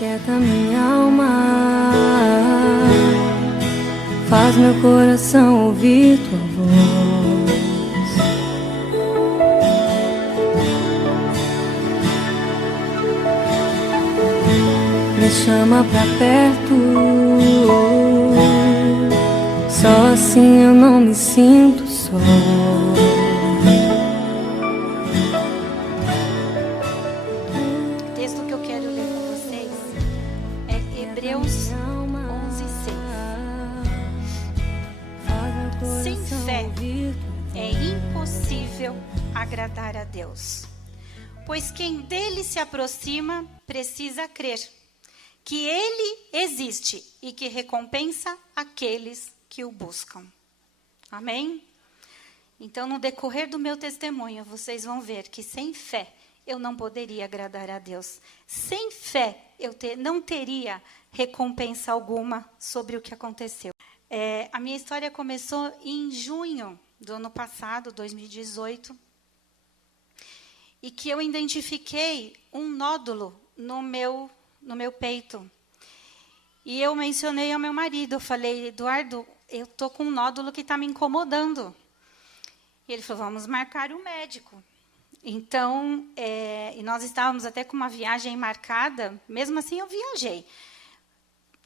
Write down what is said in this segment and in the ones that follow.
Aquieta minha alma, faz meu coração ouvir tua voz. Me chama pra perto, só assim eu não me sinto só. O texto que eu quero ler com vocês é Hebreus 11:6. Sem fé é impossível agradar a Deus, pois quem dele se aproxima precisa crer que ele existe e que recompensa aqueles que o buscam. Amém? Então, no decorrer do meu testemunho, vocês vão ver que sem fé eu não poderia agradar a Deus. Sem fé eu não teria recompensa alguma sobre o que aconteceu. A minha história começou em junho do ano passado, 2018, e que eu identifiquei um nódulo no meu peito. E eu mencionei ao meu marido, eu falei, Eduardo, eu tô com um nódulo que está me incomodando. E ele falou, vamos marcar o médico. Então, e nós estávamos até com uma viagem marcada, mesmo assim eu viajei.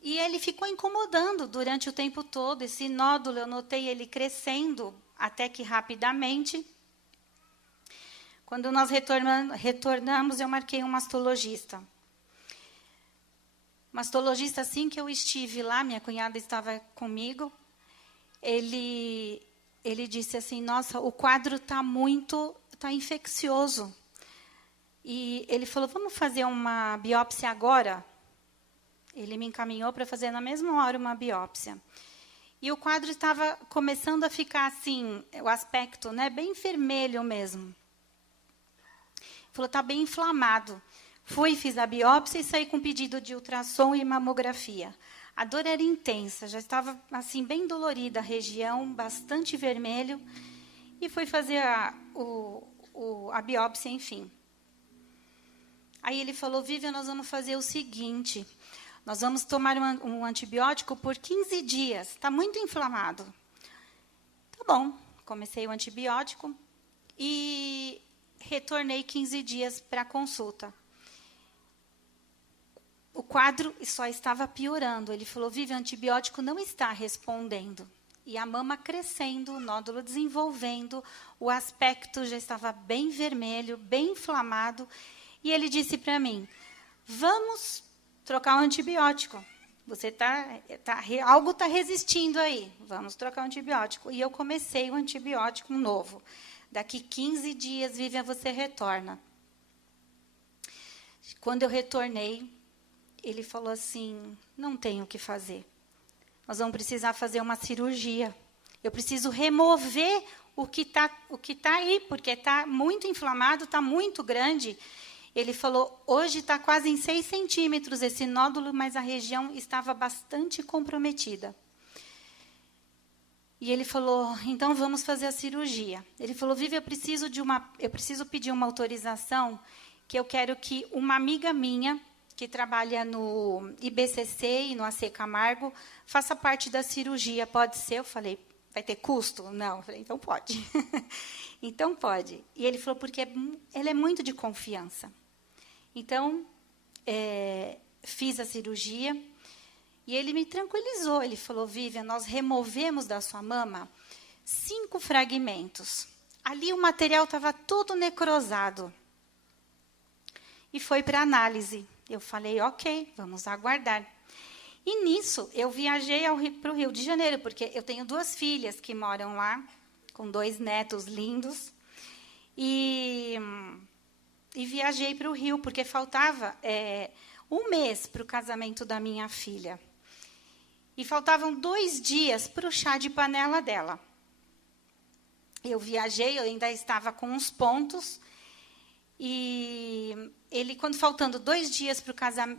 E ele ficou incomodando durante o tempo todo, esse nódulo, eu notei ele crescendo, até que rapidamente. Quando nós retornamos, eu marquei um mastologista. Mastologista, assim que eu estive lá, minha cunhada estava comigo, ele disse assim, nossa, o quadro está infeccioso. E ele falou, vamos fazer uma biópsia agora? Ele me encaminhou para fazer na mesma hora uma biópsia. E o quadro estava começando a ficar assim, o aspecto, né, bem vermelho mesmo. Ele falou, está bem inflamado. Fui, fiz a biópsia e saí com pedido de ultrassom e mamografia. A dor era intensa, já estava assim bem dolorida a região, bastante vermelho. E fui fazer a biópsia, enfim. Aí ele falou, Vivian, nós vamos fazer o seguinte, nós vamos tomar um antibiótico por 15 dias, está muito inflamado. Tá bom, comecei o antibiótico e retornei 15 dias para a consulta. O quadro só estava piorando. Ele falou, Vivian, o antibiótico não está respondendo. E a mama crescendo, o nódulo desenvolvendo, o aspecto já estava bem vermelho, bem inflamado. E ele disse para mim, vamos trocar o antibiótico. Algo está resistindo aí, vamos trocar o antibiótico. E eu comecei o antibiótico novo. Daqui 15 dias, Vivian, você retorna. Quando eu retornei, ele falou assim, não tenho o que fazer. Nós vamos precisar fazer uma cirurgia. Eu preciso remover o que tá aí, porque está muito inflamado, está muito grande. Ele falou, hoje está quase em 6 centímetros esse nódulo, mas a região estava bastante comprometida. E ele falou, então vamos fazer a cirurgia. Ele falou, Vivi, eu preciso pedir uma autorização, que eu quero que uma amiga minha, que trabalha no IBCC e no AC Camargo, faça parte da cirurgia, pode ser? Eu falei, vai ter custo? Não. Eu falei, então pode. Então pode. E ele falou, porque ela é muito de confiança. Então, fiz a cirurgia e ele me tranquilizou. Ele falou, Vivian, nós removemos da sua mama 5 fragmentos. Ali o material estava todo necrosado. E foi para análise. Eu falei, ok, vamos aguardar. E nisso, eu viajei para o Rio de Janeiro, porque eu tenho 2 filhas que moram lá, com 2 netos lindos. E viajei para o Rio, porque faltava 1 mês para o casamento da minha filha. E faltavam 2 dias para o chá de panela dela. Eu viajei, eu ainda estava com uns pontos. E ele, quando faltando 2 dias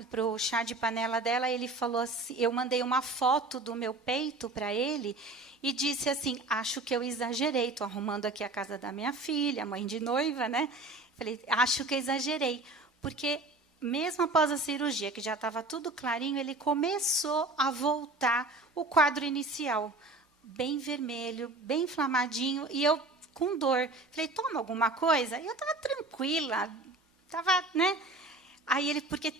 para o chá de panela dela, ele falou assim, eu mandei uma foto do meu peito para ele e disse assim, acho que eu exagerei, estou arrumando aqui a casa da minha filha, mãe de noiva, né? Falei, acho que eu exagerei, porque mesmo após a cirurgia, que já estava tudo clarinho, ele começou a voltar o quadro inicial. Bem vermelho, bem inflamadinho, e eu com dor. Falei, toma alguma coisa? E eu estava tranquila, estava, né? Aí ele, porque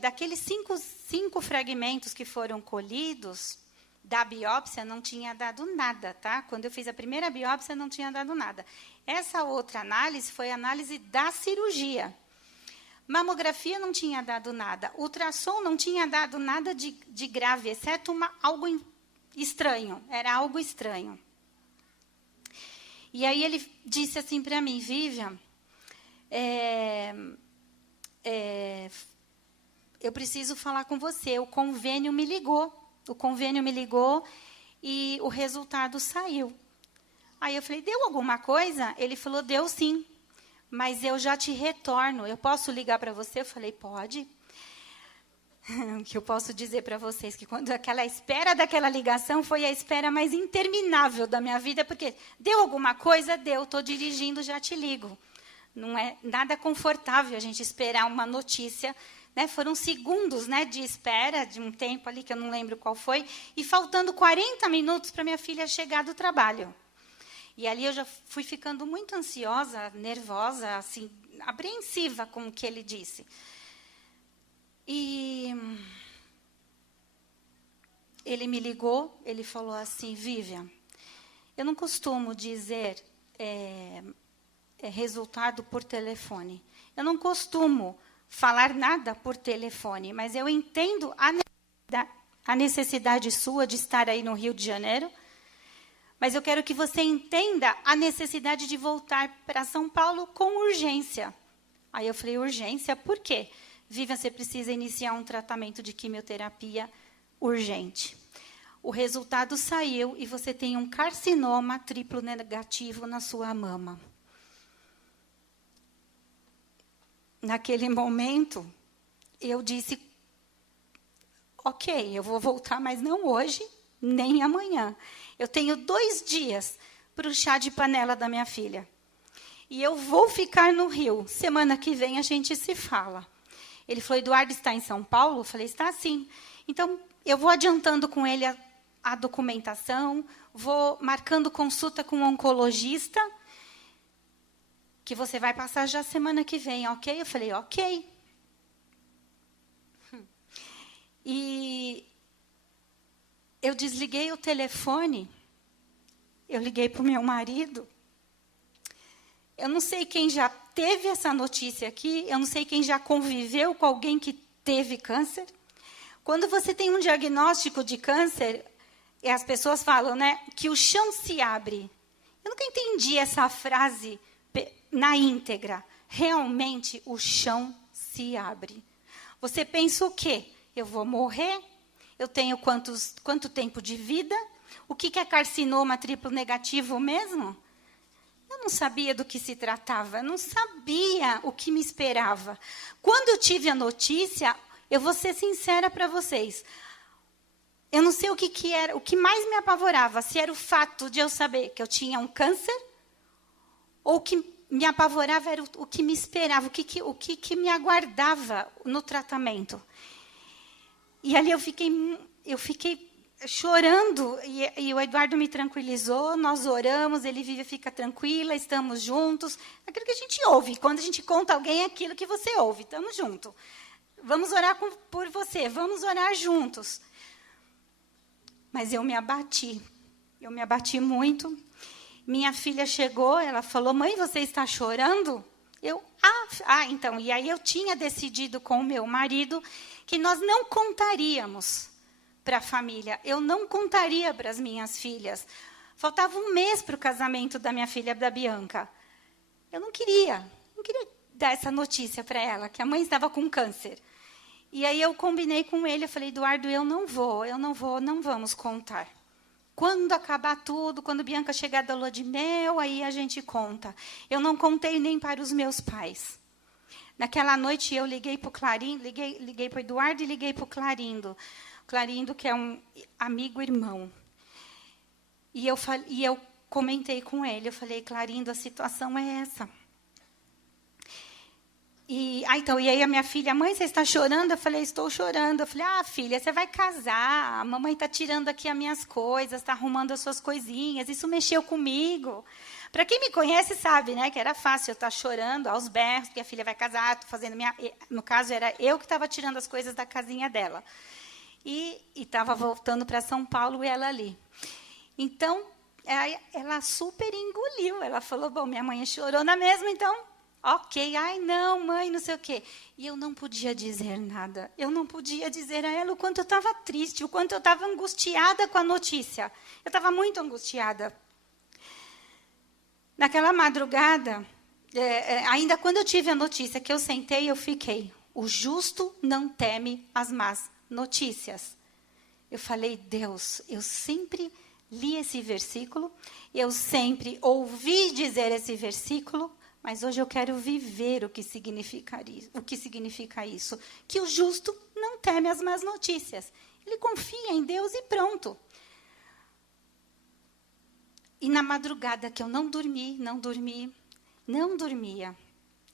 daqueles cinco fragmentos que foram colhidos, da biópsia não tinha dado nada, tá? Quando eu fiz a primeira biópsia, não tinha dado nada. Essa outra análise foi a análise da cirurgia. Mamografia não tinha dado nada. Ultrassom não tinha dado nada de grave, exceto algo estranho. Era algo estranho. E aí ele disse assim para mim, Vivian, eu preciso falar com você. O convênio me ligou. O convênio me ligou e o resultado saiu. Aí eu falei, deu alguma coisa? Ele falou, deu sim, mas eu já te retorno. Eu posso ligar para você? Eu falei, pode. O que eu posso dizer para vocês que quando aquela espera daquela ligação foi a espera mais interminável da minha vida, porque deu alguma coisa? Deu, estou dirigindo, já te ligo. Não é nada confortável a gente esperar uma notícia. Né, foram segundos, né, de espera, de um tempo ali que eu não lembro qual foi, e faltando 40 minutos para minha filha chegar do trabalho. E ali eu já fui ficando muito ansiosa, nervosa, assim, apreensiva com o que ele disse. E ele me ligou, ele falou assim, Vivian, eu não costumo dizer resultado por telefone. Eu não costumo falar nada por telefone, mas eu entendo a necessidade sua de estar aí no Rio de Janeiro, mas eu quero que você entenda a necessidade de voltar para São Paulo com urgência. Aí eu falei, urgência? Por quê? Vivian, você precisa iniciar um tratamento de quimioterapia urgente. O resultado saiu e você tem um carcinoma triplo negativo na sua mama. Naquele momento, eu disse, ok, eu vou voltar, mas não hoje, nem amanhã. Eu tenho 2 dias para o chá de panela da minha filha. E eu vou ficar no Rio. Semana que vem a gente se fala. Ele falou, Eduardo está em São Paulo? Eu falei, está sim. Então, eu vou adiantando com ele a documentação, vou marcando consulta com um oncologista, que você vai passar já semana que vem, ok? Eu falei, ok. E eu desliguei o telefone, eu liguei para o meu marido. Eu não sei quem já teve essa notícia aqui, eu não sei quem já conviveu com alguém que teve câncer. Quando você tem um diagnóstico de câncer, e as pessoas falam, né, que o chão se abre. Eu nunca entendi essa frase na íntegra. Realmente, o chão se abre. Você pensa o quê? Eu vou morrer? Eu tenho quanto tempo de vida? O que é carcinoma triplo negativo mesmo? Eu não sabia do que se tratava, eu não sabia o que me esperava. Quando eu tive a notícia, eu vou ser sincera para vocês, eu não sei o que era, o que mais me apavorava, se era o fato de eu saber que eu tinha um câncer, ou o que me apavorava era o que me esperava, o que me aguardava no tratamento. E ali eu fiquei chorando, e o Eduardo me tranquilizou, nós oramos, ele vive, fica tranquila, estamos juntos. Aquilo que a gente ouve, quando a gente conta a alguém, é aquilo que você ouve, estamos juntos. Vamos orar por você, vamos orar juntos. Mas eu me abati muito. Minha filha chegou, ela falou, mãe, você está chorando? Então, e aí eu tinha decidido com o meu marido que nós não contaríamos para a família, eu não contaria para as minhas filhas. Faltava 1 mês para o casamento da minha filha, da Bianca. Eu não queria dar essa notícia para ela, que a mãe estava com câncer. E aí eu combinei com ele, eu falei, Eduardo, não vamos contar. Quando acabar tudo, quando Bianca chegar da lua de mel, aí a gente conta. Eu não contei nem para os meus pais. Naquela noite eu liguei para o Clarindo, liguei para o Eduardo e liguei para o Clarindo. Clarindo, que é um amigo irmão. E eu comentei com ele, eu falei, Clarindo, a situação é essa. E então, e aí a minha filha, mãe, você está chorando? Eu falei, estou chorando. Eu falei, filha, você vai casar, a mamãe está tirando aqui as minhas coisas, está arrumando as suas coisinhas, isso mexeu comigo. Para quem me conhece sabe, né, que era fácil eu estar chorando aos berros, porque a filha vai casar, estou fazendo no caso, era eu que estava tirando as coisas da casinha dela. E estava voltando para São Paulo e ela ali. Então, ela super engoliu. Ela falou, bom, minha mãe chorou na mesma, então, ok. Ai, não, mãe, não sei o quê. E eu não podia dizer nada. Eu não podia dizer a ela o quanto eu estava triste, o quanto eu estava angustiada com a notícia. Eu estava muito angustiada. Naquela madrugada, ainda quando eu tive a notícia que eu sentei, eu fiquei. O justo não teme as más notícias. Eu falei, Deus, eu sempre li esse versículo, eu sempre ouvi dizer esse versículo, mas hoje eu quero viver o que significa isso. Que o justo não teme as más notícias. Ele confia em Deus e pronto. E na madrugada que eu não dormia,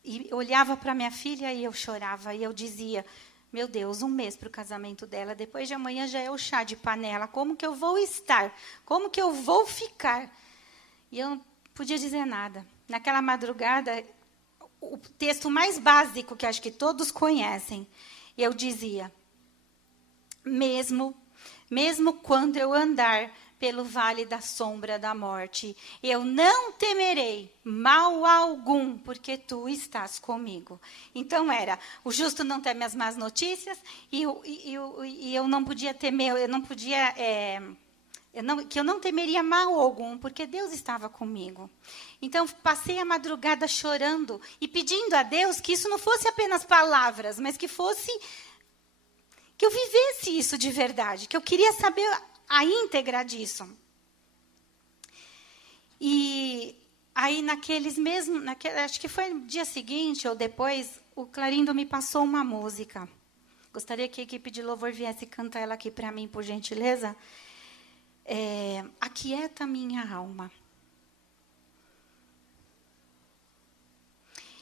e olhava para minha filha e eu chorava, e eu dizia, meu Deus, 1 mês para o casamento dela, depois de amanhã já é o chá de panela, como que eu vou estar? Como que eu vou ficar? E eu não podia dizer nada. Naquela madrugada, o texto mais básico, que acho que todos conhecem, eu dizia, mesmo quando eu andar pelo vale da sombra da morte, eu não temerei mal algum, porque tu estás comigo. Então o justo não teme as más notícias, e eu não podia temer, que eu não temeria mal algum, porque Deus estava comigo. Então, passei a madrugada chorando e pedindo a Deus que isso não fosse apenas palavras, mas que eu vivesse isso de verdade, que eu queria saber a íntegra disso. E aí, acho que foi no dia seguinte ou depois, o Clarindo me passou uma música. Gostaria que a equipe de louvor viesse cantar ela aqui para mim, por gentileza. Aquieta minha alma.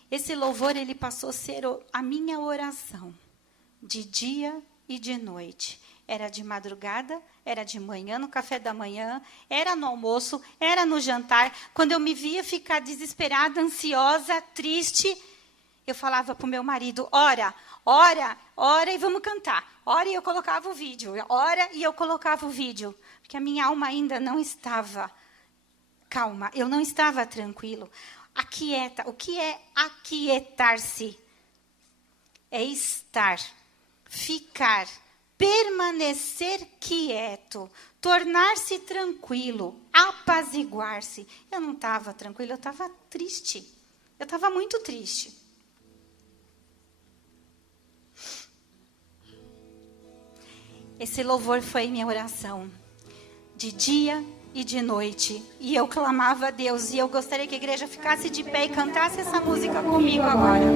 Esse louvor, ele passou a ser a minha oração, de dia e de noite. Era de madrugada, era de manhã, no café da manhã, era no almoço, era no jantar. Quando eu me via ficar desesperada, ansiosa, triste, eu falava para o meu marido, ora e vamos cantar. Ora e eu colocava o vídeo, porque a minha alma ainda não estava calma, eu não estava tranquilo. Aquieta, o que é aquietar-se? É estar, ficar, permanecer quieto, tornar-se tranquilo, apaziguar-se. Eu não estava tranquilo, eu estava triste. Eu estava muito triste. Esse louvor foi minha oração, de dia e de noite. E eu clamava a Deus, e eu gostaria que a igreja ficasse de pé e cantasse essa música comigo agora.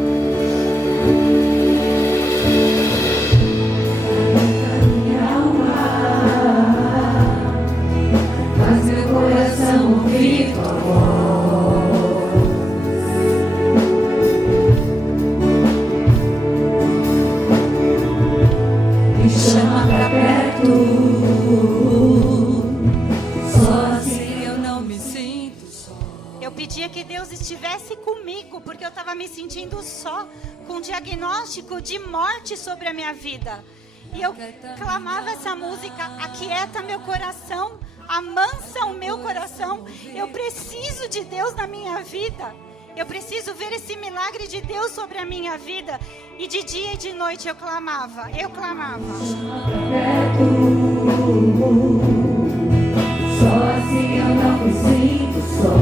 Que Deus estivesse comigo, porque eu estava me sentindo só, com um diagnóstico de morte sobre a minha vida. E eu clamava essa música, aquieta meu coração, amansa o meu coração. Eu preciso de Deus na minha vida. Eu preciso ver esse milagre de Deus sobre a minha vida. E de dia e de noite eu clamava. Só assim eu não me sinto só.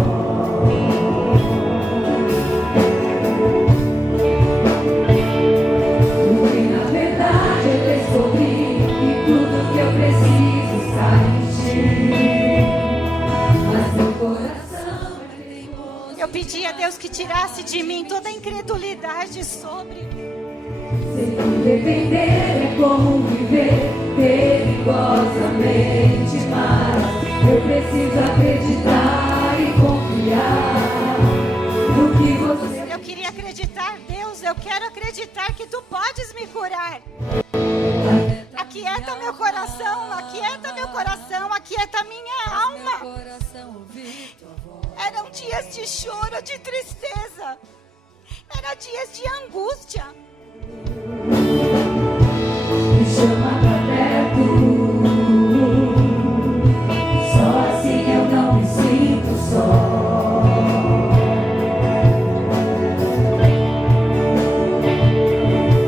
Eu pedi a Deus que tirasse de mim toda a incredulidade sobre. Sem depender é como viver perigosamente, mas eu preciso acreditar e confiar no que você. Eu queria acreditar. Deus, eu quero acreditar que tu podes me curar. Aquieta meu coração, aquieta meu coração, aquieta minha alma. Eram dias de choro, de tristeza. Eram dias de angústia. Me chama pra perto. Só assim eu não me sinto só.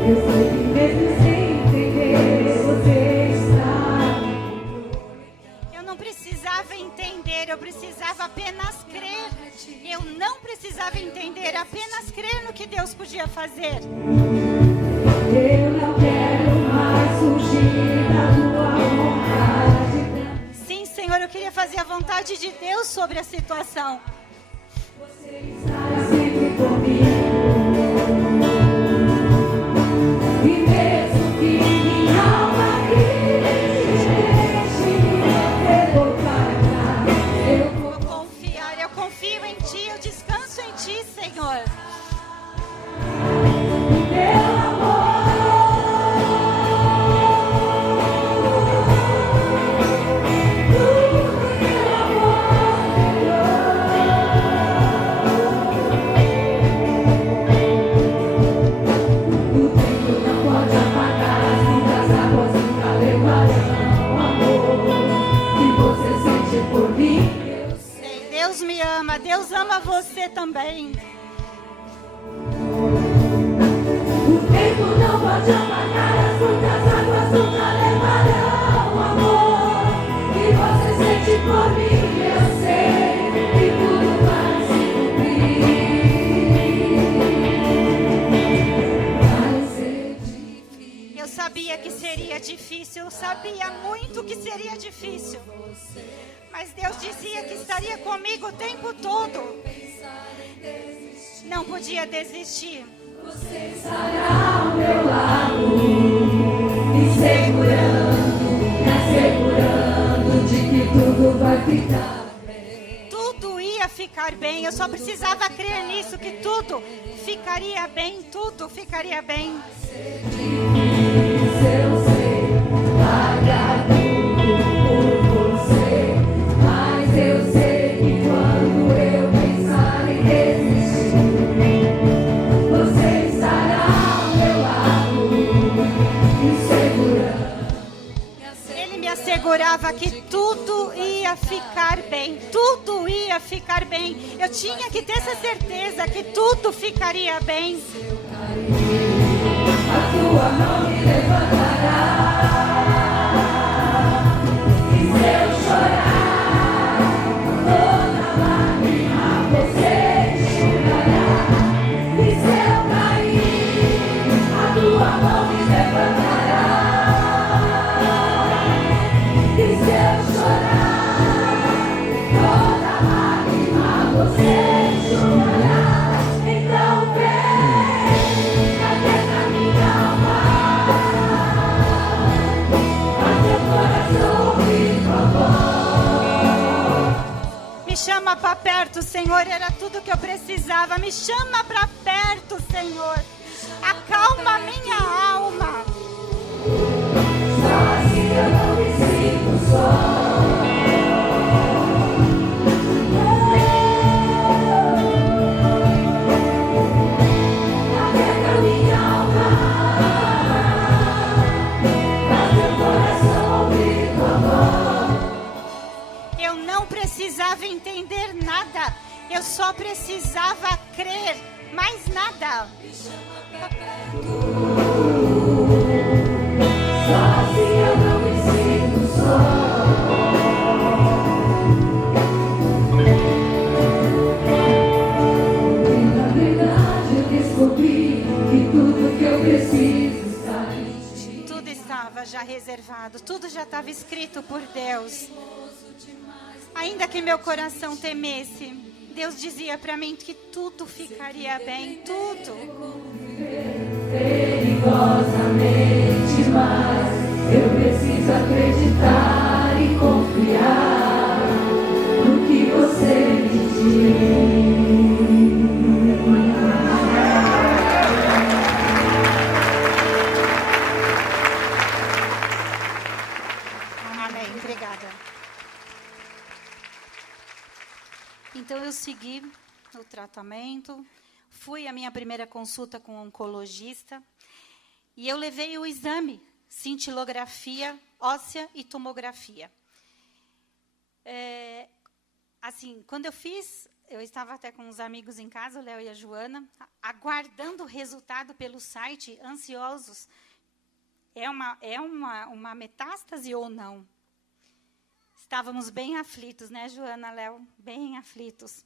Eu sei que mesmo sem entender, você está. Eu não precisava entender, eu precisava apenas crer. Eu não precisava entender, apenas crer no que Deus podia fazer. Eu não quero mais fugir da tua vontade. Sim, Senhor, eu queria fazer a vontade de Deus sobre a situação. Você estará sempre comigo. E mesmo que minha alma grite, eu vou parar. Eu vou Vou confiar, eu confio em Ti, eu descanso em Ti, Senhor. meu amor. O tempo não pode apagar as lindas águas, nunca levarão amor que você sente por mim. Eu sei. Deus me ama, Deus ama você também. O tempo não pode apagar as muitas águas, nunca levarão o amor que você sente por mim. Eu sei que tudo vai se cumprir. Vai ser difícil. Eu sabia que seria difícil, eu sabia muito que seria difícil. Mas Deus dizia que estaria comigo o tempo todo. Não podia desistir. Você estará ao meu lado, me assegurando de que tudo vai ficar bem. Tudo ia ficar bem, eu só precisava crer nisso, que tudo ficaria bem, tudo ficaria bem. Eu sei, largar tudo por você, mas eu sei que quando eu pensar em desistir, você estará ao meu lado, me segurando. Ele me assegurava que tudo ia ficar bem, tudo ia ficar bem. Eu tinha que ter essa certeza que tudo ficaria bem. A tua mão me levantará. E se eu chorar, toda lágrima você enxugará. E se eu cair, a tua mão me levantará. E se eu chorar, toda lágrima você enxugará. Então vem, aquieta minha alma, faz meu coração ouvir tua voz. Me chama para perto, Senhor, era tudo que eu precisava. Me chama para perto, Senhor. Acalma minha alma. Só assim eu não me sinto só. Aquieta minha alma, faz meu coração ouvir tua voz. Eu não precisava entender nada. Eu só precisava crer. Mais nada. Só assim eu não me sinto só. E na verdade eu descobri que tudo que eu preciso está em ti. Tudo estava já reservado. Tudo já estava escrito por Deus. Ainda que meu coração temesse, Deus dizia para mim que tudo ficaria bem. Tudo. Perigosamente, mas eu preciso acreditar e confiar no que você me diz. tratamento, fui à minha primeira consulta com um oncologista e eu levei o exame, cintilografia óssea e tomografia. Assim, quando eu fiz, eu estava até com uns amigos em casa, o Léo e a Joana, aguardando o resultado pelo site, ansiosos. É uma metástase ou não? Estávamos bem aflitos, né, Joana, Léo? Bem aflitos.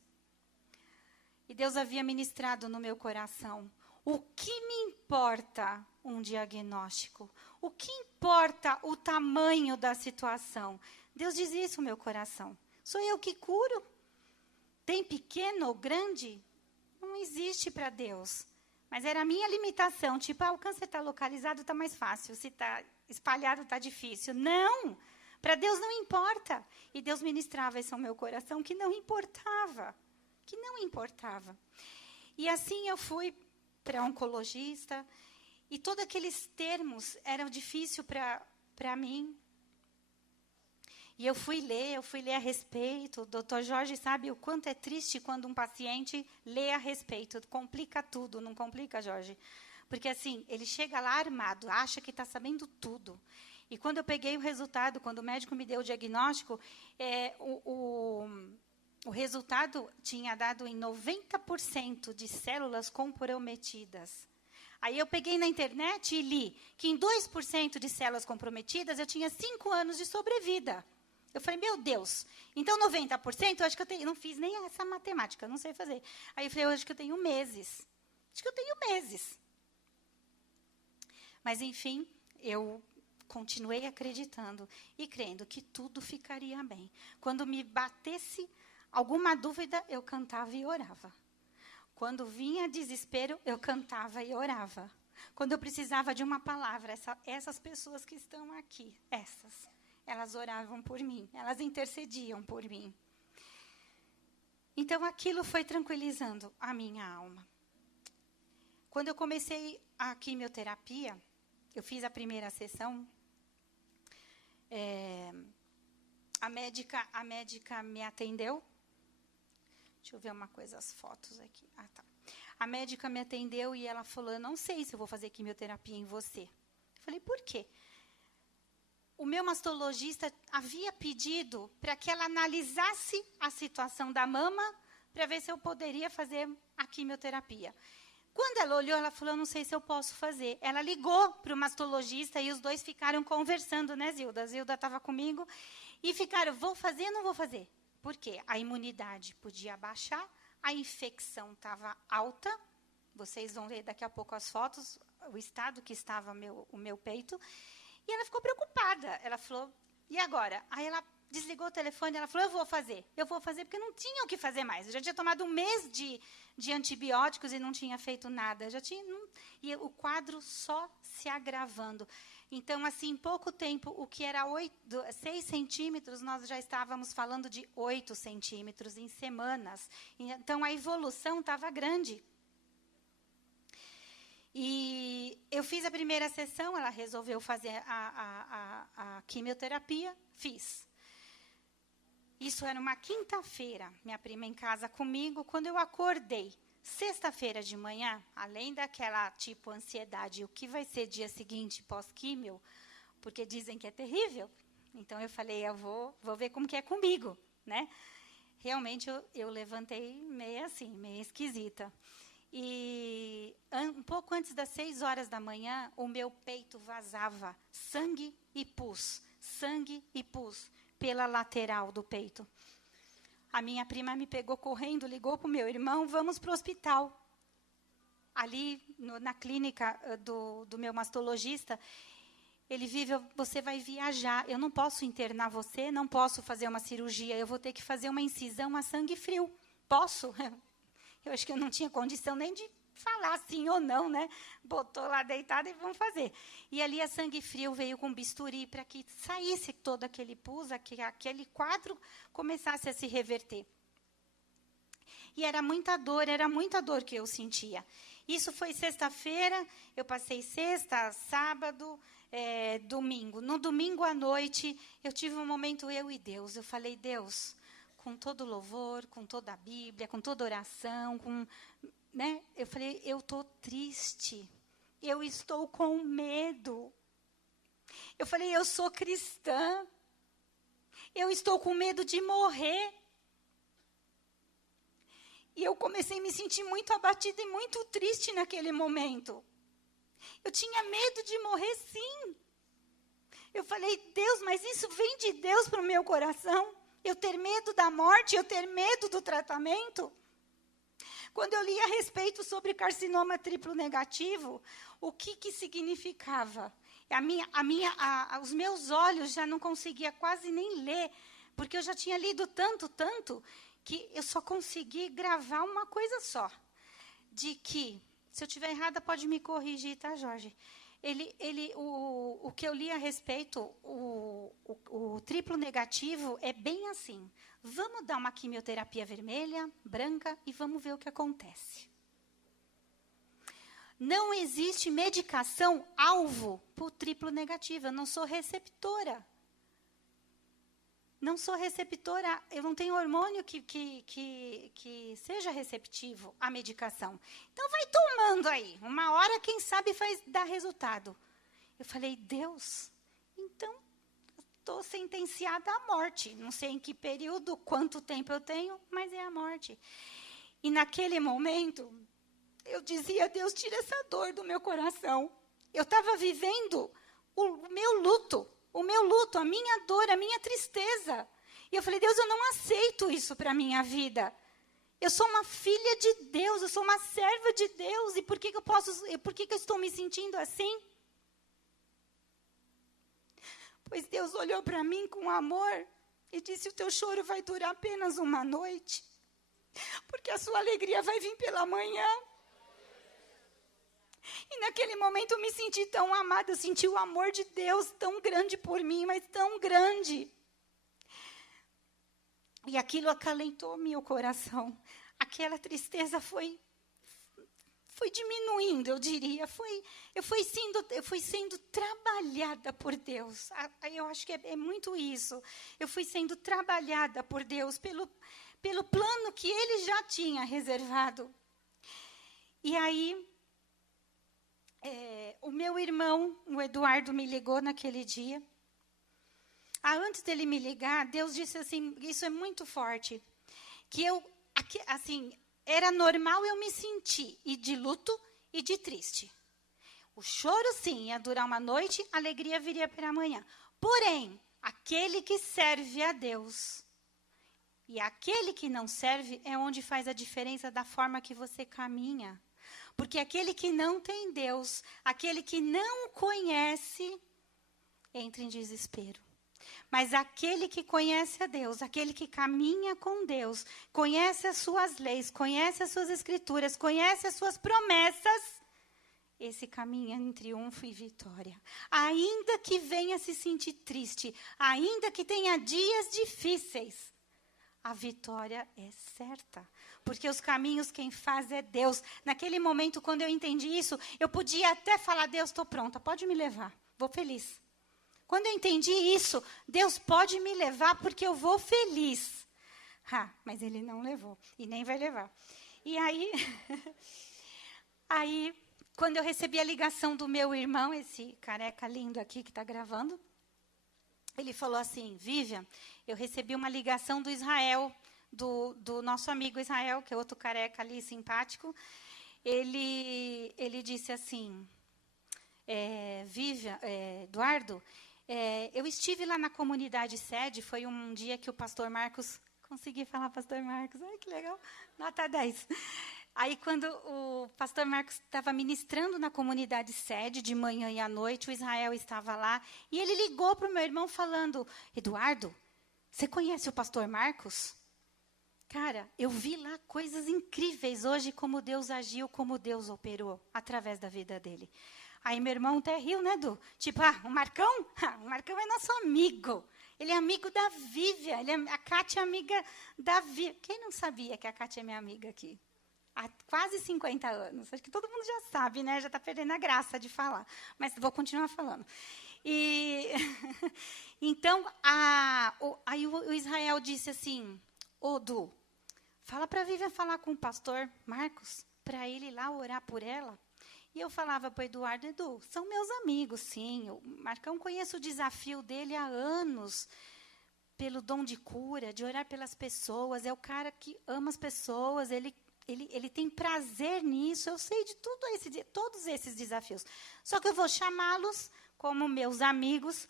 E Deus havia ministrado no meu coração. O que me importa um diagnóstico? O que importa o tamanho da situação? Deus diz isso no meu coração. Sou eu que curo? Tem pequeno ou grande? Não existe para Deus. Mas era a minha limitação. Tipo, o câncer está localizado, está mais fácil. Se está espalhado, está difícil. Não! Para Deus não importa. E Deus ministrava isso ao meu coração, que não importava. Que não importava. E assim eu fui para oncologista, e todos aqueles termos eram difíceis para mim. E eu fui ler a respeito. O doutor Jorge sabe o quanto é triste quando um paciente lê a respeito. Complica tudo, não complica, Jorge? Porque, assim, ele chega lá armado, acha que está sabendo tudo. E quando eu peguei o resultado, quando o médico me deu o diagnóstico, o resultado tinha dado em 90% de células comprometidas. Aí eu peguei na internet e li que em 2% de células comprometidas eu tinha 5 anos de sobrevida. Eu falei, meu Deus, então 90% eu acho que eu tenho... Não fiz nem essa matemática, não sei fazer. Aí eu falei, eu acho que eu tenho meses. Acho que eu tenho meses. Mas, enfim, eu continuei acreditando e crendo que tudo ficaria bem. Quando me batesse alguma dúvida, eu cantava e orava. Quando vinha desespero, eu cantava e orava. Quando eu precisava de uma palavra, essas pessoas que estão aqui, elas oravam por mim, elas intercediam por mim. Então, aquilo foi tranquilizando a minha alma. Quando eu comecei a quimioterapia, eu fiz a primeira sessão, a médica me atendeu. Deixa eu ver uma coisa, as fotos aqui. Ah, tá. A médica me atendeu e ela falou, eu não sei se eu vou fazer quimioterapia em você. Eu falei, por quê? O meu mastologista havia pedido para que ela analisasse a situação da mama para ver se eu poderia fazer a quimioterapia. Quando ela olhou, ela falou, eu não sei se eu posso fazer. Ela ligou para o mastologista e os dois ficaram conversando, né, Zilda? A Zilda estava comigo e ficaram, vou fazer ou não vou fazer? Por quê? A imunidade podia baixar, a infecção estava alta. Vocês vão ver daqui a pouco as fotos, o estado que estava o meu peito. E ela ficou preocupada. Ela falou, e agora? Aí ela desligou o telefone, ela falou, eu vou fazer porque não tinha o que fazer mais. Eu já tinha tomado 1 mês de antibióticos e não tinha feito nada. E o quadro só se agravando. Então, assim, em pouco tempo, o que era 6 centímetros, nós já estávamos falando de 8 centímetros em semanas. Então, a evolução estava grande. E eu fiz a primeira sessão, ela resolveu fazer a quimioterapia, fiz. Isso era uma quinta-feira, minha prima em casa comigo. Quando eu acordei, sexta-feira de manhã, além daquela tipo ansiedade, o que vai ser dia seguinte pós-químio, porque dizem que é terrível. Então eu falei, eu vou ver como que é comigo, né? Realmente eu levantei meio assim, meio esquisita. E um pouco antes das 6 horas da manhã, o meu peito vazava sangue e pus pela lateral do peito. A minha prima me pegou correndo, ligou para o meu irmão, vamos para o hospital. Ali na clínica do meu mastologista, ele vive, você vai viajar, eu não posso internar você, não posso fazer uma cirurgia, eu vou ter que fazer uma incisão a sangue frio. Posso? Eu acho que eu não tinha condição nem de falar sim ou não, né? Botou lá deitada e vamos fazer. E ali a sangue frio veio com bisturi para que saísse todo aquele pus, aquele quadro começasse a se reverter. E era muita dor que eu sentia. Isso foi sexta-feira, eu passei sexta, sábado, domingo. No domingo à noite, eu tive um momento, eu e Deus. Eu falei, Deus, com todo louvor, com toda a Bíblia, com toda oração, né? Eu falei, eu estou triste. Eu estou com medo. Eu falei, eu sou cristã. Eu estou com medo de morrer. E eu comecei a me sentir muito abatida e muito triste naquele momento. Eu tinha medo de morrer, sim. Eu falei, Deus, mas isso vem de Deus para o meu coração? Eu ter medo da morte, eu ter medo do tratamento? Quando eu li a respeito sobre carcinoma triplo negativo, o que significava? Os meus olhos já não conseguia quase nem ler, porque eu já tinha lido tanto, que eu só consegui gravar uma coisa só. De que, se eu estiver errada, pode me corrigir, tá, Jorge? O que eu li a respeito, o triplo negativo é bem assim. Vamos dar uma quimioterapia vermelha, branca, e vamos ver o que acontece. Não existe medicação alvo para o triplo negativo. Eu não sou receptora. Não sou receptora, eu não tenho hormônio que seja receptivo à medicação. Então, vai tomando aí. Uma hora, quem sabe, vai dar resultado. Eu falei, Deus, então, estou sentenciada à morte. Não sei em que período, quanto tempo eu tenho, mas é a morte. E naquele momento, eu dizia, Deus, tira essa dor do meu coração. Eu estava vivendo o meu luto, a minha dor, a minha tristeza. E eu falei, Deus, eu não aceito isso para a minha vida. Eu sou uma filha de Deus, eu sou uma serva de Deus. E por que eu estou me sentindo assim? Pois Deus olhou para mim com amor e disse, o teu choro vai durar apenas uma noite. Porque a sua alegria vai vir pela manhã. E naquele momento eu me senti tão amada, eu senti o amor de Deus tão grande por mim, mas tão grande. E aquilo acalentou meu coração. Aquela tristeza foi diminuindo, eu diria. Eu fui sendo trabalhada por Deus. Eu acho que é muito isso. Eu fui sendo trabalhada por Deus pelo plano que Ele já tinha reservado. E aí, o meu irmão, o Eduardo, me ligou naquele dia. Antes dele me ligar, Deus disse assim, isso é muito forte, que era normal eu me sentir e de luto e de triste. O choro, sim, ia durar uma noite, a alegria viria para amanhã. Porém, aquele que serve a Deus e aquele que não serve é onde faz a diferença da forma que você caminha. Porque aquele que não tem Deus, aquele que não conhece, entra em desespero. Mas aquele que conhece a Deus, aquele que caminha com Deus, conhece as suas leis, conhece as suas escrituras, conhece as suas promessas, esse caminha em triunfo e vitória. Ainda que venha se sentir triste, ainda que tenha dias difíceis, a vitória é certa. Porque os caminhos quem faz é Deus. Naquele momento, quando eu entendi isso, eu podia até falar, Deus, estou pronta, pode me levar, vou feliz. Quando eu entendi isso, Deus pode me levar porque eu vou feliz. Mas Ele não levou e nem vai levar. E aí, quando eu recebi a ligação do meu irmão, esse careca lindo aqui que está gravando, ele falou assim, Vivian, eu recebi uma ligação do Israel, do nosso amigo Israel, que é outro careca ali, simpático. Ele disse assim, Vivian, Eduardo, eu estive lá na comunidade sede, foi um dia que o pastor Marcos, consegui falar pastor Marcos, ai que legal, nota 10. Aí quando o pastor Marcos estava ministrando na comunidade sede, de manhã e à noite, o Israel estava lá, e ele ligou para o meu irmão falando, Eduardo, você conhece o pastor Marcos? Cara, eu vi lá coisas incríveis hoje, como Deus agiu, como Deus operou através da vida dele. Aí meu irmão até riu, né, Du? Tipo, o Marcão? O Marcão é nosso amigo. Ele é amigo da Vivian. A Kátia é amiga da Vivian. Quem não sabia que a Kátia é minha amiga aqui? Há quase 50 anos. Acho que todo mundo já sabe, né? Já está perdendo a graça de falar. Mas vou continuar falando. Então, aí o Israel disse assim, ô Du, fala para a Vivian falar com o pastor Marcos, para ele ir lá orar por ela. E eu falava para o Eduardo, Edu, são meus amigos, sim. O Marcão, conheço o desafio dele há anos, pelo dom de cura, de orar pelas pessoas. É o cara que ama as pessoas, ele tem prazer nisso. Eu sei de todos esses desafios. Só que eu vou chamá-los como meus amigos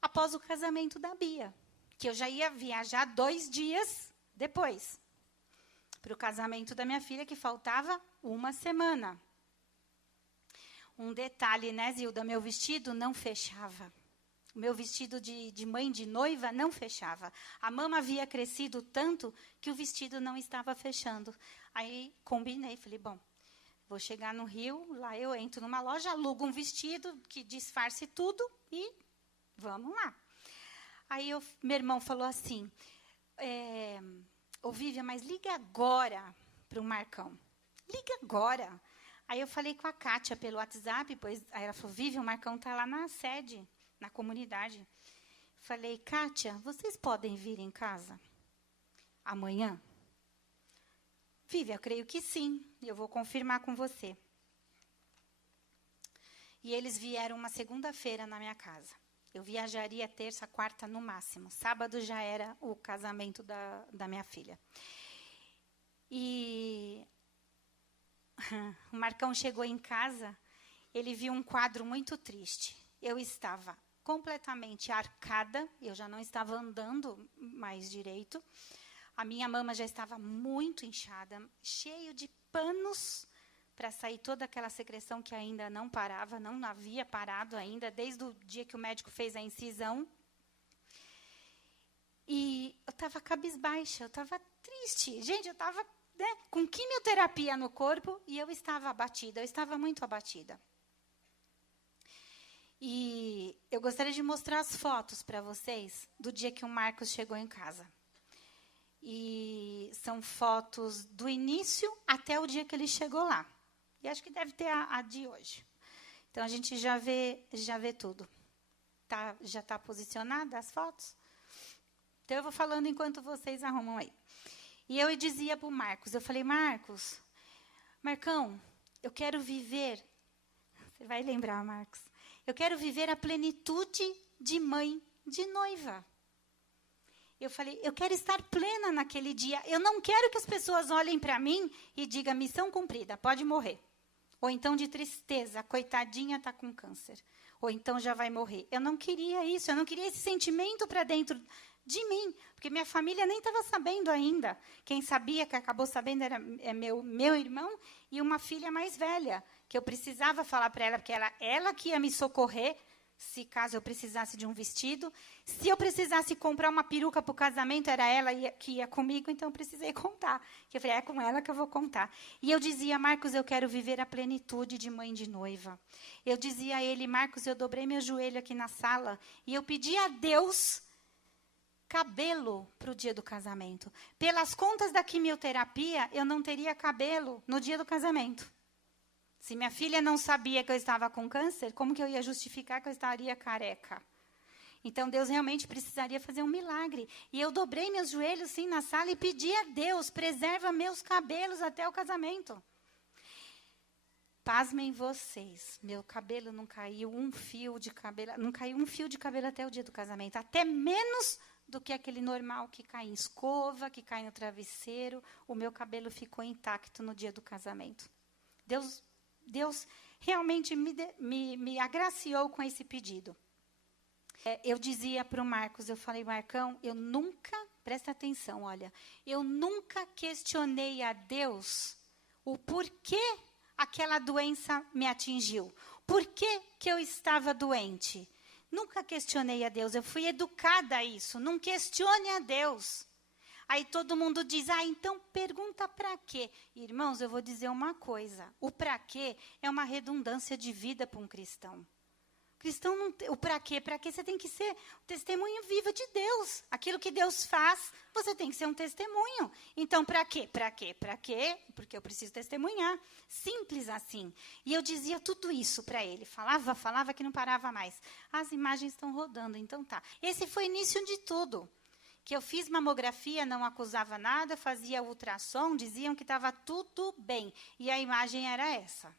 após o casamento da Bia, que eu já ia viajar 2 dias depois para o casamento da minha filha, que faltava 1 semana. Um detalhe, né, Zilda? Meu vestido não fechava. O meu vestido de mãe de noiva não fechava. A mama havia crescido tanto que o vestido não estava fechando. Aí combinei, falei, bom, vou chegar no Rio, lá eu entro numa loja, alugo um vestido que disfarce tudo e vamos lá. Aí meu irmão falou assim, ô Vivian, mas liga agora para o Marcão. Liga agora. Aí eu falei com a Kátia pelo WhatsApp, pois aí ela falou, Vivian, o Marcão está lá na sede, na comunidade. Falei, Kátia, vocês podem vir em casa amanhã? Vivian, eu creio que sim, eu vou confirmar com você. E eles vieram uma segunda-feira na minha casa. Eu viajaria terça, quarta no máximo. Sábado já era o casamento da minha filha. E o Marcão chegou em casa, ele viu um quadro muito triste. Eu estava completamente arcada, eu já não estava andando mais direito. A minha mama já estava muito inchada, cheio de panos para sair toda aquela secreção que ainda não parava, não havia parado ainda, desde o dia que o médico fez a incisão. E eu estava cabisbaixa, eu estava triste. Gente, eu estava com quimioterapia no corpo e eu estava abatida, eu estava muito abatida. E eu gostaria de mostrar as fotos para vocês do dia que o Marcos chegou em casa. E são fotos do início até o dia que ele chegou lá. E acho que deve ter a de hoje. Então, a gente já vê tudo. Já está posicionada as fotos? Então, eu vou falando enquanto vocês arrumam aí. E eu dizia para o Marcos, eu falei, Marcão, eu quero viver, você vai lembrar, Marcos, eu quero viver a plenitude de mãe de noiva. Eu falei, eu quero estar plena naquele dia, eu não quero que as pessoas olhem para mim e digam, missão cumprida, pode morrer. Ou então de tristeza, coitadinha está com câncer. Ou então já vai morrer. Eu não queria isso, eu não queria esse sentimento para dentro de mim, porque minha família nem estava sabendo ainda. Quem sabia, que acabou sabendo, era meu irmão e uma filha mais velha, que eu precisava falar para ela, porque ela que ia me socorrer, se caso eu precisasse de um vestido. Se eu precisasse comprar uma peruca para o casamento, era ela que ia comigo, então eu precisei contar. Eu falei, é com ela que eu vou contar. E eu dizia, Marcos, eu quero viver a plenitude de mãe de noiva. Eu dizia a ele, Marcos, eu dobrei meu joelho aqui na sala e eu pedi a Deus cabelo para o dia do casamento. Pelas contas da quimioterapia, eu não teria cabelo no dia do casamento. Se minha filha não sabia que eu estava com câncer, como que eu ia justificar que eu estaria careca? Então, Deus realmente precisaria fazer um milagre. E eu dobrei meus joelhos, sim, na sala e pedi a Deus, preserva meus cabelos até o casamento. Pasmem vocês, meu cabelo não caiu um fio de cabelo, não caiu um fio de cabelo até o dia do casamento, até menos do que aquele normal que cai em escova, que cai no travesseiro. O meu cabelo ficou intacto no dia do casamento. Deus realmente me agraciou com esse pedido. Eu dizia para o Marcos, eu falei, Marcão, eu nunca, presta atenção, olha, eu nunca questionei a Deus o porquê aquela doença me atingiu. Por que eu estava doente? Nunca questionei a Deus, eu fui educada a isso, não questione a Deus. Aí todo mundo diz, então pergunta para quê? Irmãos, eu vou dizer uma coisa, o para quê é uma redundância de vida para um cristão. Cristão, não, o para quê? Para quê? Você tem que ser testemunha viva de Deus. Aquilo que Deus faz, você tem que ser um testemunho. Então, para quê? Para quê? Para quê? Porque eu preciso testemunhar. Simples assim. E eu dizia tudo isso para ele. Falava que não parava mais. As imagens estão rodando, então tá. Esse foi o início de tudo. que eu fiz mamografia, não acusava nada, fazia ultrassom, diziam que estava tudo bem. E a imagem era essa.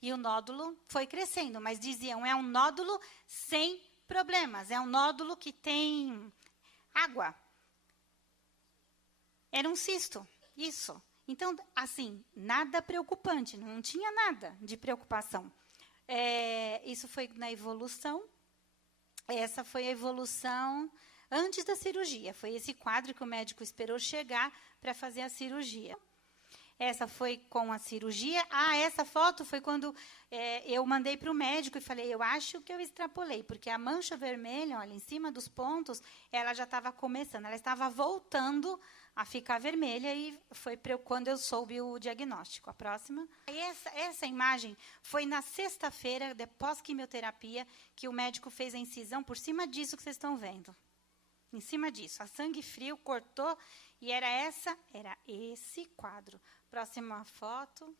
E o nódulo foi crescendo, mas diziam, é um nódulo sem problemas, é um nódulo que tem água. Era um cisto, isso. Então, assim, nada preocupante, não tinha nada de preocupação. Isso foi na evolução. Essa foi a evolução antes da cirurgia. Foi esse quadro que o médico esperou chegar para fazer a cirurgia. Essa foi com a cirurgia. Essa foto foi quando eu mandei para o médico e falei, eu acho que eu extrapolei, porque a mancha vermelha, olha, em cima dos pontos, ela já estava começando, ela estava voltando a ficar vermelha e foi quando eu soube o diagnóstico. A próxima. Essa imagem foi na sexta-feira, pós quimioterapia, que o médico fez a incisão por cima disso que vocês estão vendo. Em cima disso, a sangue frio cortou e era esse quadro. Próxima foto.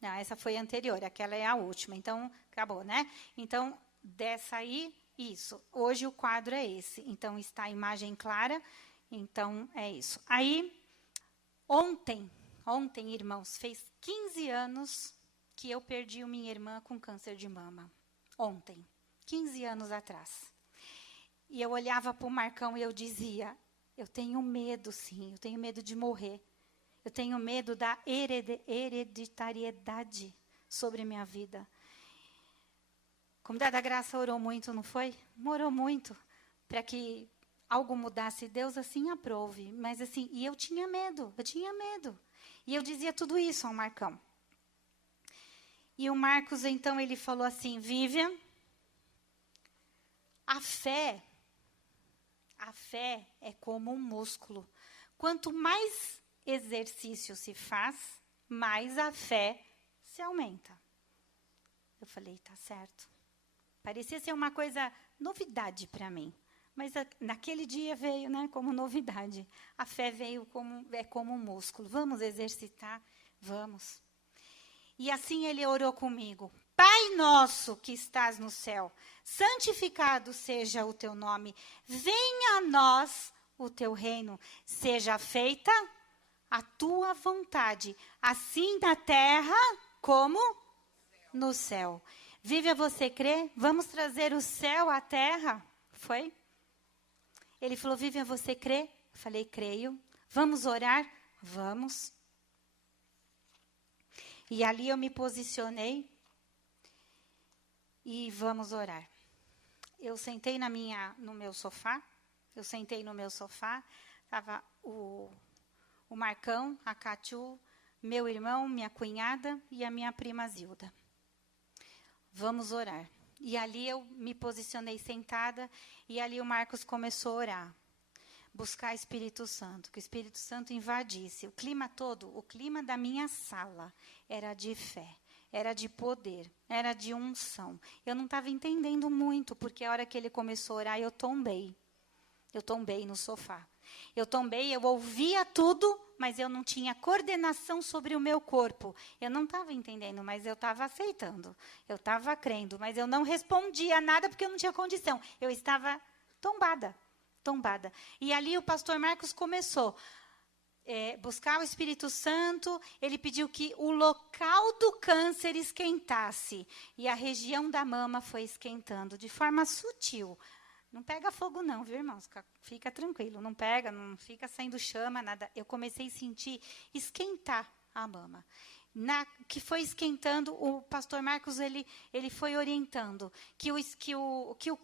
Não, essa foi a anterior, aquela é a última. Então, acabou, né? Então, dessa aí, isso. Hoje o quadro é esse. Então, está a imagem clara. Então, é isso. Aí, ontem, irmãos, fez 15 anos que eu perdi minha irmã com câncer de mama. Ontem, 15 anos atrás. E eu olhava para o Marcão e eu dizia, eu tenho medo, sim, eu tenho medo de morrer. Eu tenho medo da hereditariedade sobre minha vida. A comunidade da graça orou muito, não foi? Orou muito para que algo mudasse. Deus assim aprove. Mas assim, e eu tinha medo. E eu dizia tudo isso ao Marcão. E o Marcos, então, ele falou assim, Vivian, a fé é como um músculo. Quanto mais exercício se faz, mais a fé se aumenta. Eu falei, tá certo. Parecia ser uma coisa novidade para mim. Mas naquele dia veio, né, como novidade. A fé veio como um músculo. Vamos exercitar? Vamos. E assim ele orou comigo. Pai nosso que estás no céu, santificado seja o teu nome. Venha a nós o teu reino. Seja feita a tua vontade, assim na terra como no céu. Vive, você crê? Vamos trazer o céu à terra? Foi? Ele falou, Vivian, você crê? Eu falei, creio. Vamos orar? Vamos. E ali eu me posicionei e vamos orar. Eu sentei no meu sofá. Estava o Marcão, a Catiú, meu irmão, minha cunhada e a minha prima Zilda. Vamos orar. E ali eu me posicionei sentada e ali o Marcos começou a orar. Buscar Espírito Santo, que o Espírito Santo invadisse. O clima todo, o clima da minha sala era de fé, era de poder, era de unção. Eu não estava entendendo muito, porque a hora que ele começou a orar, eu tombei. Eu tombei no sofá. Eu tombei, eu ouvia tudo, mas eu não tinha coordenação sobre o meu corpo. Eu não estava entendendo, mas eu estava aceitando. Eu estava crendo, mas eu não respondia nada porque eu não tinha condição. Eu estava tombada. E ali o pastor Marcos começou a buscar o Espírito Santo. Ele pediu que o local do câncer esquentasse. E a região da mama foi esquentando de forma sutil. Não pega fogo não, viu, irmãos? Fica tranquilo, não pega, não fica saindo chama, nada. Eu comecei a sentir esquentar a mama. Que foi esquentando, o pastor Marcos ele foi orientando que o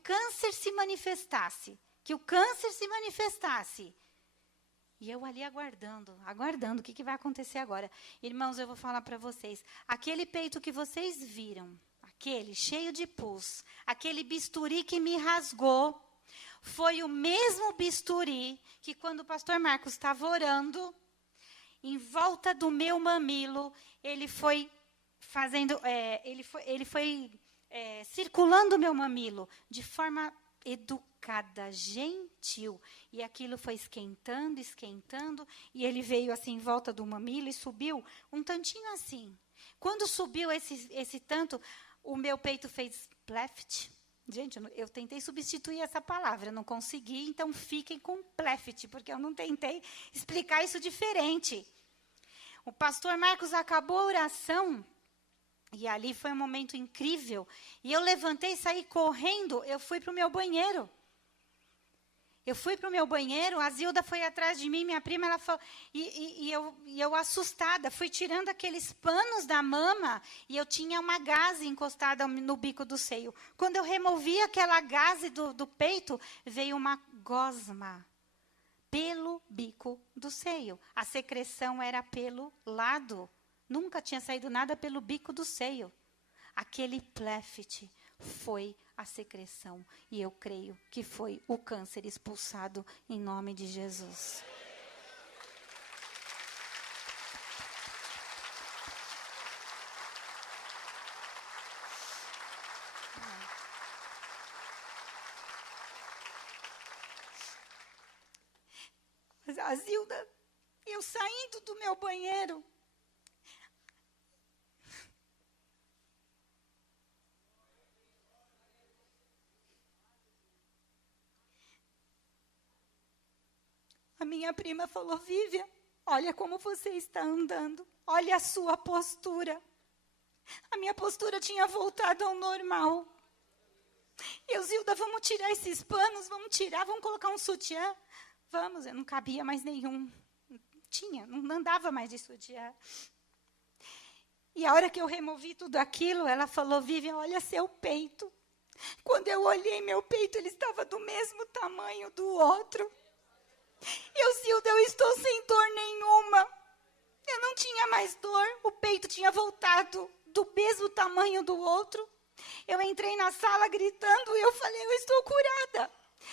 câncer se manifestasse. E eu ali aguardando, o que vai acontecer agora? Irmãos, eu vou falar para vocês. Aquele peito que vocês viram, aquele cheio de pus, aquele bisturi que me rasgou, foi o mesmo bisturi que quando o pastor Marcos estava orando, em volta do meu mamilo, ele foi fazendo, ele foi circulando o meu mamilo de forma educada, gentil. E aquilo foi esquentando, e ele veio assim em volta do mamilo e subiu um tantinho assim. Quando subiu esse tanto, o meu peito fez pleft, Gente, eu tentei substituir essa palavra, não consegui, então fiquem com pléfite, porque eu não tentei explicar isso diferente. O pastor Marcos acabou a oração, e ali foi um momento incrível, e eu levantei e saí correndo, eu fui para o meu banheiro. A Zilda foi atrás de mim, minha prima, ela falou, e eu assustada, fui tirando aqueles panos da mama, e eu tinha uma gaze encostada no bico do seio. Quando eu removi aquela gaze do peito, veio uma gosma pelo bico do seio. A secreção era pelo lado, nunca tinha saído nada pelo bico do seio. Aquele pléfite foi a secreção. E eu creio que foi o câncer expulsado em nome de Jesus. Mas a Zilda, eu saindo do meu banheiro, a minha prima falou, Vivian, olha como você está andando. Olha a sua postura. A minha postura tinha voltado ao normal. Eu, Zilda, vamos tirar esses panos, vamos colocar um sutiã. Vamos, eu não cabia mais nenhum. Não andava mais de sutiã. E a hora que eu removi tudo aquilo, ela falou, Vivian, olha seu peito. Quando eu olhei meu peito, ele estava do mesmo tamanho do outro. Zilda, eu estou sem dor nenhuma. Eu não tinha mais dor. O peito tinha voltado do mesmo tamanho do outro. Eu entrei na sala gritando e eu falei, eu estou curada.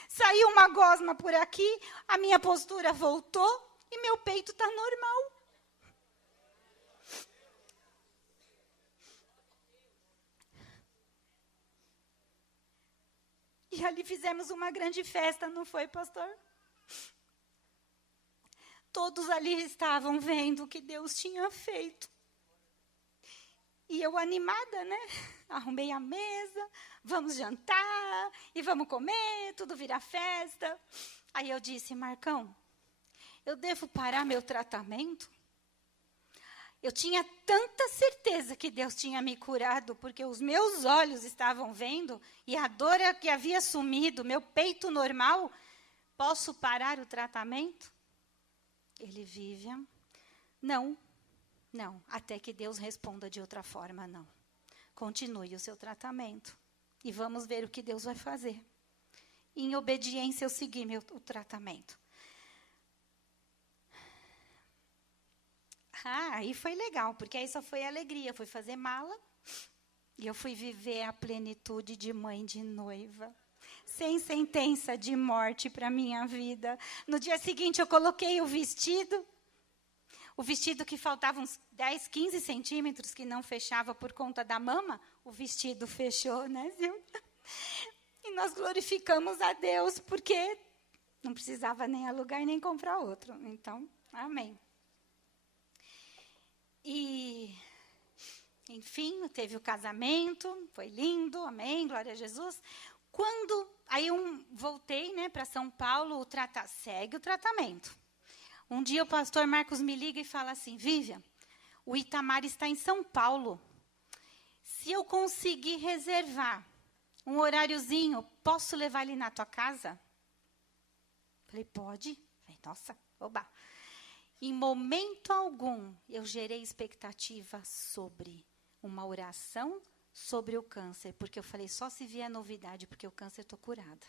Saiu uma gosma por aqui, a minha postura voltou e meu peito está normal. E ali fizemos uma grande festa, não foi, pastor? Todos ali estavam vendo o que Deus tinha feito. E eu animada, né? Arrumei a mesa, vamos jantar, e vamos comer, tudo vira festa. Aí eu disse, Marcão, eu devo parar meu tratamento? Eu tinha tanta certeza que Deus tinha me curado, porque os meus olhos estavam vendo, e a dor que havia sumido, meu peito normal, posso parar o tratamento? Ele, Vivian, não, até que Deus responda de outra forma, não. Continue o seu tratamento e vamos ver o que Deus vai fazer. Em obediência, eu segui o tratamento. Aí foi legal, porque aí só foi alegria, fui fazer mala e eu fui viver a plenitude de mãe de noiva. Sem sentença de morte para a minha vida. No dia seguinte, eu coloquei o vestido que faltava uns 10, 15 centímetros, que não fechava por conta da mama, o vestido fechou, né, Zilda? E nós glorificamos a Deus, porque não precisava nem alugar e nem comprar outro. Então, amém. E, enfim, teve o casamento, foi lindo, amém, glória a Jesus. Aí eu voltei, né, para São Paulo, segue o tratamento. Um dia o pastor Marcos me liga e fala assim, Vivian, o Itamar está em São Paulo. Se eu conseguir reservar um horáriozinho, posso levar ele na tua casa? Falei, pode. Falei, nossa, oba. Em momento algum, eu gerei expectativa sobre uma oração sobre o câncer, porque eu falei, só se vier novidade, porque o câncer estou curada.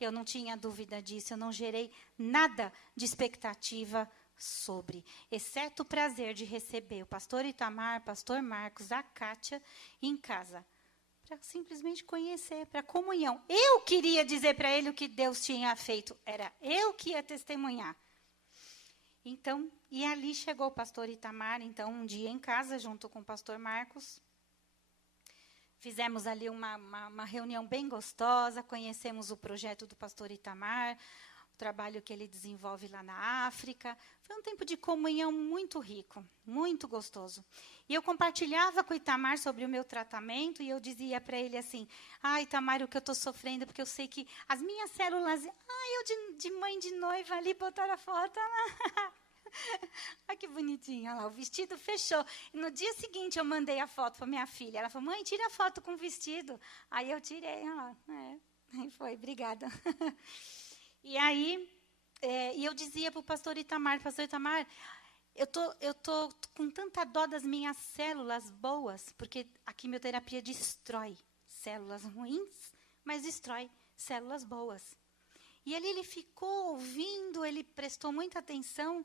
Eu não tinha dúvida disso, eu não gerei nada de expectativa sobre, exceto o prazer de receber o pastor Itamar, pastor Marcos, a Kátia em casa, para simplesmente conhecer, para comunhão. Eu queria dizer para ele o que Deus tinha feito, era eu que ia testemunhar. Então, e ali chegou o pastor Itamar, então, um dia em casa, junto com o pastor Marcos. Fizemos ali uma reunião bem gostosa, conhecemos o projeto do pastor Itamar, o trabalho que ele desenvolve lá na África. Foi um tempo de comunhão muito rico, muito gostoso. E eu compartilhava com o Itamar sobre o meu tratamento e eu dizia para ele assim, Itamar, o que eu estou sofrendo, porque eu sei que as minhas células... eu de mãe de noiva ali, botaram a foto. Olha que bonitinho, olha lá, o vestido fechou. E no dia seguinte eu mandei a foto para minha filha. Ela falou, mãe, tira a foto com o vestido. Aí eu tirei, olha lá. Aí foi, obrigada. E aí, e eu dizia para o pastor Itamar, eu tô com tanta dó das minhas células boas, porque a quimioterapia destrói células ruins, mas destrói células boas. E ali ele ficou ouvindo, ele prestou muita atenção,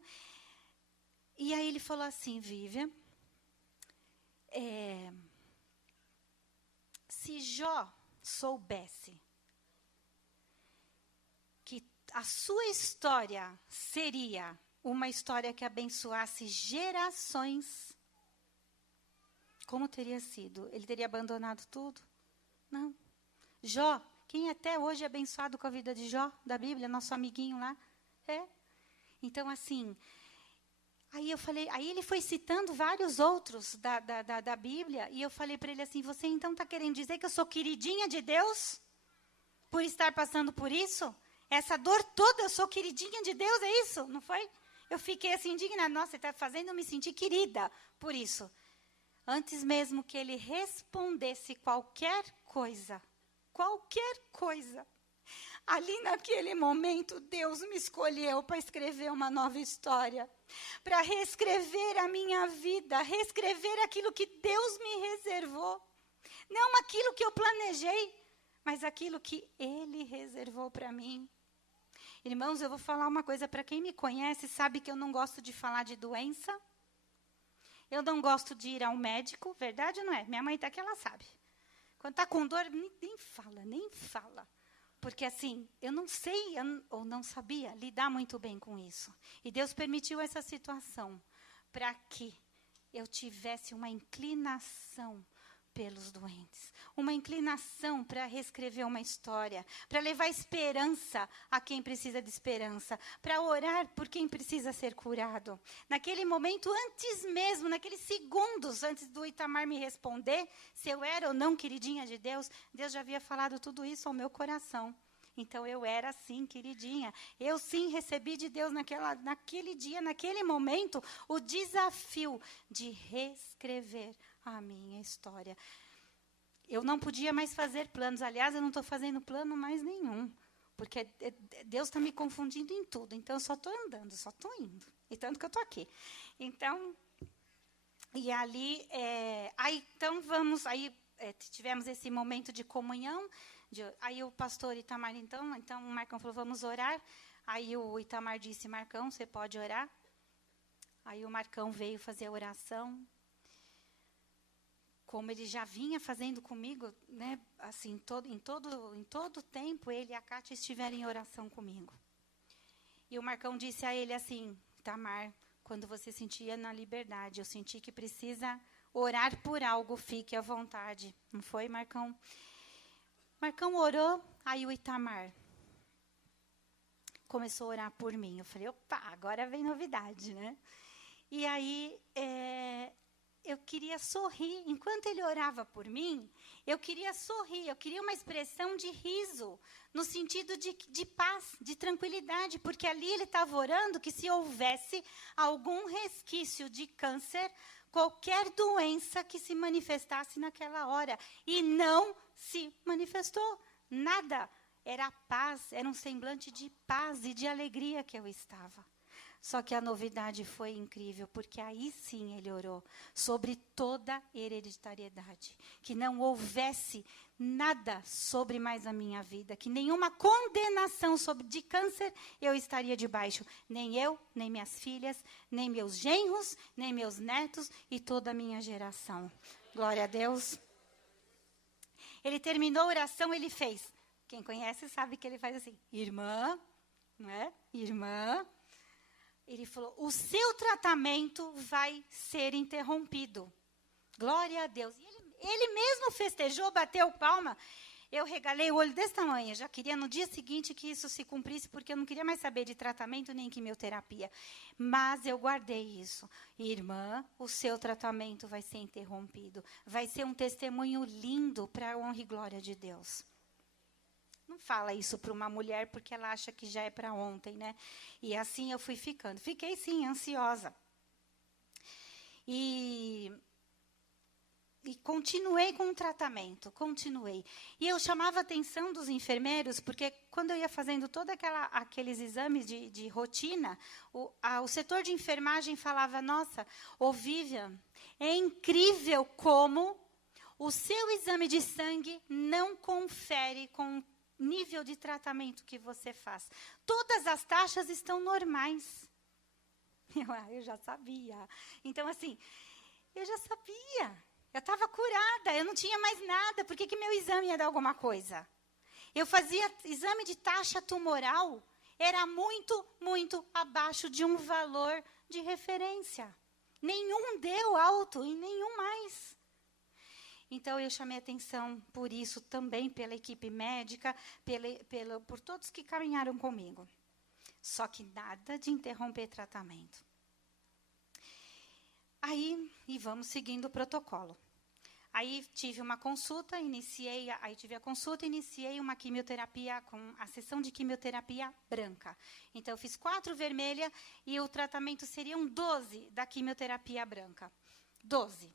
e aí ele falou assim, Vivian, se Jó soubesse que a sua história seria uma história que abençoasse gerações, como teria sido? Ele teria abandonado tudo? Não. Jó, quem até hoje é abençoado com a vida de Jó, da Bíblia, nosso amiguinho lá? Então, assim, aí ele foi citando vários outros da Bíblia, e eu falei para ele assim, você então está querendo dizer que eu sou queridinha de Deus? Por estar passando por isso? Essa dor toda, eu sou queridinha de Deus, é isso? Não foi? Eu fiquei assim indignada. Nossa, ele está fazendo eu me sentir querida por isso. Antes mesmo que ele respondesse qualquer coisa, ali naquele momento, Deus me escolheu para escrever uma nova história, para reescrever a minha vida, reescrever aquilo que Deus me reservou. Não aquilo que eu planejei, mas aquilo que Ele reservou para mim. Irmãos, eu vou falar uma coisa, para quem me conhece, sabe que eu não gosto de falar de doença. Eu não gosto de ir ao médico, verdade ou não é? Minha mãe está aqui, ela sabe. Quando está com dor, nem fala. Porque assim, eu não sei, ou não sabia lidar muito bem com isso. E Deus permitiu essa situação para que eu tivesse uma inclinação pelos doentes. Uma inclinação para reescrever uma história, para levar esperança a quem precisa de esperança, para orar por quem precisa ser curado. Naquele momento, antes mesmo, naqueles segundos antes do Itamar me responder se eu era ou não queridinha de Deus, Deus já havia falado tudo isso ao meu coração. Então, eu era, sim, queridinha. Eu, sim, recebi de Deus naquele dia, naquele momento, o desafio de reescrever a minha história. Eu não podia mais fazer planos. Aliás, eu não estou fazendo plano mais nenhum. Porque Deus está me confundindo em tudo. Então, eu só estou andando, só estou indo. E tanto que eu estou aqui. Então, e ali... tivemos esse momento de comunhão. Aí o pastor Itamar, então o Marcão falou, vamos orar. Aí o Itamar disse, Marcão, você pode orar? Aí o Marcão veio fazer a oração. Como ele já vinha fazendo comigo, né, assim, em todo tempo, ele e a Cátia estiveram em oração comigo. E o Marcão disse a ele assim, Itamar, quando você sentia na liberdade, eu senti que precisa orar por algo, fique à vontade. Não foi, Marcão? Marcão orou, aí o Itamar começou a orar por mim. Eu falei, opa, agora vem novidade, né? E aí, eu queria sorrir. Enquanto ele orava por mim, eu queria sorrir. Eu queria uma expressão de riso, no sentido de paz, de tranquilidade. Porque ali ele estava orando que se houvesse algum resquício de câncer, qualquer doença que se manifestasse naquela hora. E não se manifestou. Nada. Era paz, era um semblante de paz e de alegria que eu estava. Só que a novidade foi incrível, porque aí sim ele orou sobre toda hereditariedade. Que não houvesse nada sobre mais a minha vida, que nenhuma condenação de câncer eu estaria debaixo. Nem eu, nem minhas filhas, nem meus genros, nem meus netos e toda a minha geração. Glória a Deus. Ele terminou a oração, ele fez. Quem conhece sabe que ele faz assim, irmã, não é? Irmã. Ele falou, o seu tratamento vai ser interrompido. Glória a Deus. E ele mesmo festejou, bateu palma. Eu regalei o olho desse tamanho, já queria no dia seguinte que isso se cumprisse, porque eu não queria mais saber de tratamento nem quimioterapia. Mas eu guardei isso. Irmã, o seu tratamento vai ser interrompido. Vai ser um testemunho lindo para a honra e glória de Deus. Não fala isso para uma mulher, porque ela acha que já é para ontem, né? E assim eu fui ficando. Fiquei, sim, ansiosa. E continuei com o tratamento, continuei. E eu chamava a atenção dos enfermeiros, porque quando eu ia fazendo todos aqueles exames de rotina, o setor de enfermagem falava, nossa, ô Vivian, é incrível como o seu exame de sangue não confere com o nível de tratamento que você faz. Todas as taxas estão normais. Eu já sabia. Então, assim, eu já sabia. Eu estava curada, eu não tinha mais nada. Por que meu exame ia dar alguma coisa? Eu fazia exame de taxa tumoral, era muito, muito abaixo de um valor de referência. Nenhum deu alto e nenhum mais. Então, eu chamei atenção por isso também, pela equipe médica, por todos que caminharam comigo. Só que nada de interromper tratamento. Aí vamos seguindo o protocolo. Aí tive uma consulta, iniciei uma quimioterapia, com a sessão de quimioterapia branca. Então, eu fiz 4 vermelha e o tratamento seriam 12 da quimioterapia branca. 12.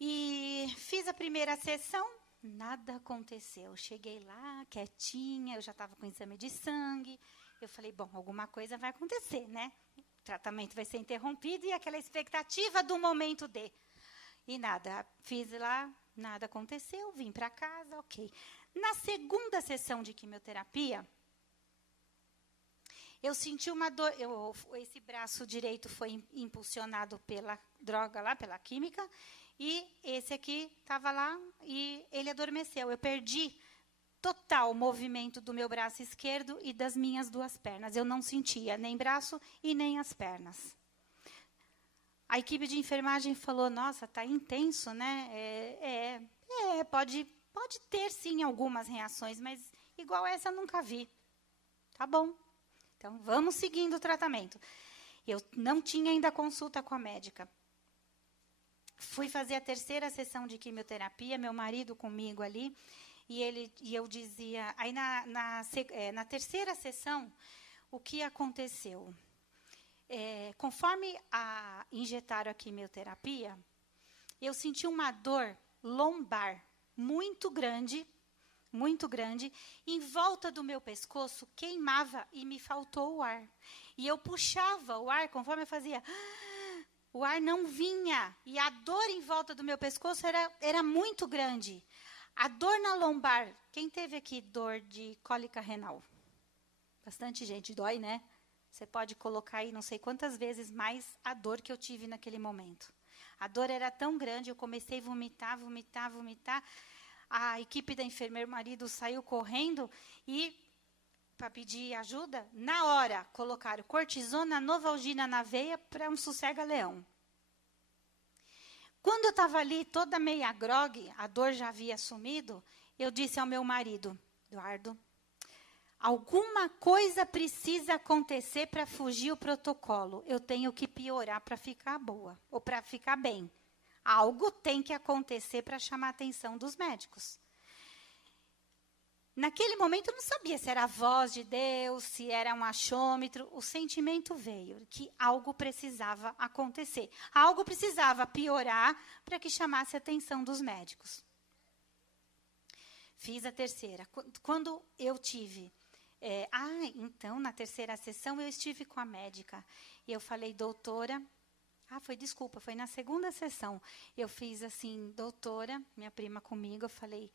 E fiz a primeira sessão, nada aconteceu. Cheguei lá, quietinha, eu já estava com exame de sangue. Eu falei, bom, alguma coisa vai acontecer, né? O tratamento vai ser interrompido e aquela expectativa do momento D. E nada, fiz lá, nada aconteceu, vim para casa, ok. Na segunda sessão de quimioterapia, eu senti uma dor, esse braço direito foi impulsionado pela droga lá, pela química, e esse aqui estava lá e ele adormeceu. Eu perdi total o movimento do meu braço esquerdo e das minhas 2 pernas. Eu não sentia nem braço e nem as pernas. A equipe de enfermagem falou, nossa, está intenso, né? Pode ter, sim, algumas reações, mas igual essa eu nunca vi. Tá bom. Então, vamos seguindo o tratamento. Eu não tinha ainda consulta com a médica. Fui fazer a 3ª sessão de quimioterapia, meu marido comigo ali, e eu dizia... Aí, na 3ª sessão, o que aconteceu? Conforme injetaram a quimioterapia, eu senti uma dor lombar muito grande, em volta do meu pescoço, queimava e me faltou o ar. E eu puxava o ar, conforme eu fazia, o ar não vinha. E a dor em volta do meu pescoço era muito grande. A dor na lombar, quem teve aqui dor de cólica renal? Bastante gente, dói, né? Você pode colocar aí não sei quantas vezes mais a dor que eu tive naquele momento. A dor era tão grande, eu comecei a vomitar. A equipe da enfermeira, o marido saiu correndo e, para pedir ajuda, na hora, colocaram cortisona, Novalgina na veia para um sossega-leão. Quando eu estava ali, toda meia grogue, a dor já havia sumido, eu disse ao meu marido, Eduardo, alguma coisa precisa acontecer para fugir o protocolo. Eu tenho que piorar para ficar boa, ou para ficar bem. Algo tem que acontecer para chamar a atenção dos médicos. Naquele momento, eu não sabia se era a voz de Deus, se era um achômetro. O sentimento veio que algo precisava acontecer. Algo precisava piorar para que chamasse a atenção dos médicos. Fiz a 3ª. Quando eu tive... então, na 3ª sessão, eu estive com a médica. E eu falei, doutora... foi na 2ª sessão. Eu fiz assim, doutora, minha prima comigo, eu falei,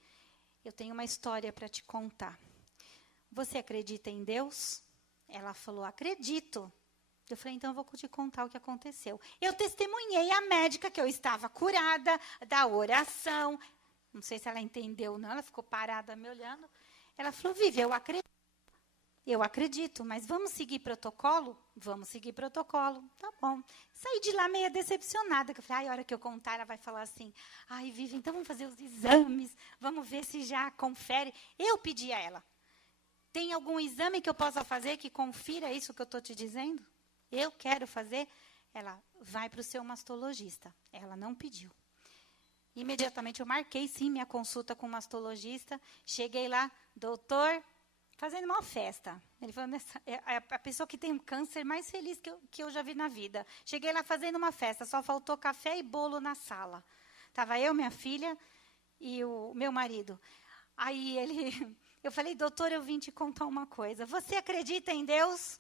eu tenho uma história para te contar. Você acredita em Deus? Ela falou, acredito. Eu falei, então eu vou te contar o que aconteceu. Eu testemunhei à médica que eu estava curada, da oração. Não sei se ela entendeu ou não, ela ficou parada me olhando. Ela falou, Vivi, eu acredito. eu acredito, mas vamos seguir protocolo? Vamos seguir protocolo. Tá bom. Saí de lá meio decepcionada, que eu falei, a hora que eu contar, ela vai falar assim, ai, Vivi, então vamos fazer os exames, vamos ver se já confere. Eu pedi a ela, tem algum exame que eu possa fazer que confira isso que eu estou te dizendo? Eu quero fazer. Ela vai para o seu mastologista. Ela não pediu. Imediatamente eu marquei, sim, minha consulta com o mastologista. Cheguei lá, doutor, fazendo uma festa. Ele falou, é a pessoa que tem um câncer mais feliz que eu já vi na vida. Cheguei lá fazendo uma festa, só faltou café e bolo na sala. Estava eu, minha filha e o meu marido. Aí eu falei, doutor, eu vim te contar uma coisa. Você acredita em Deus?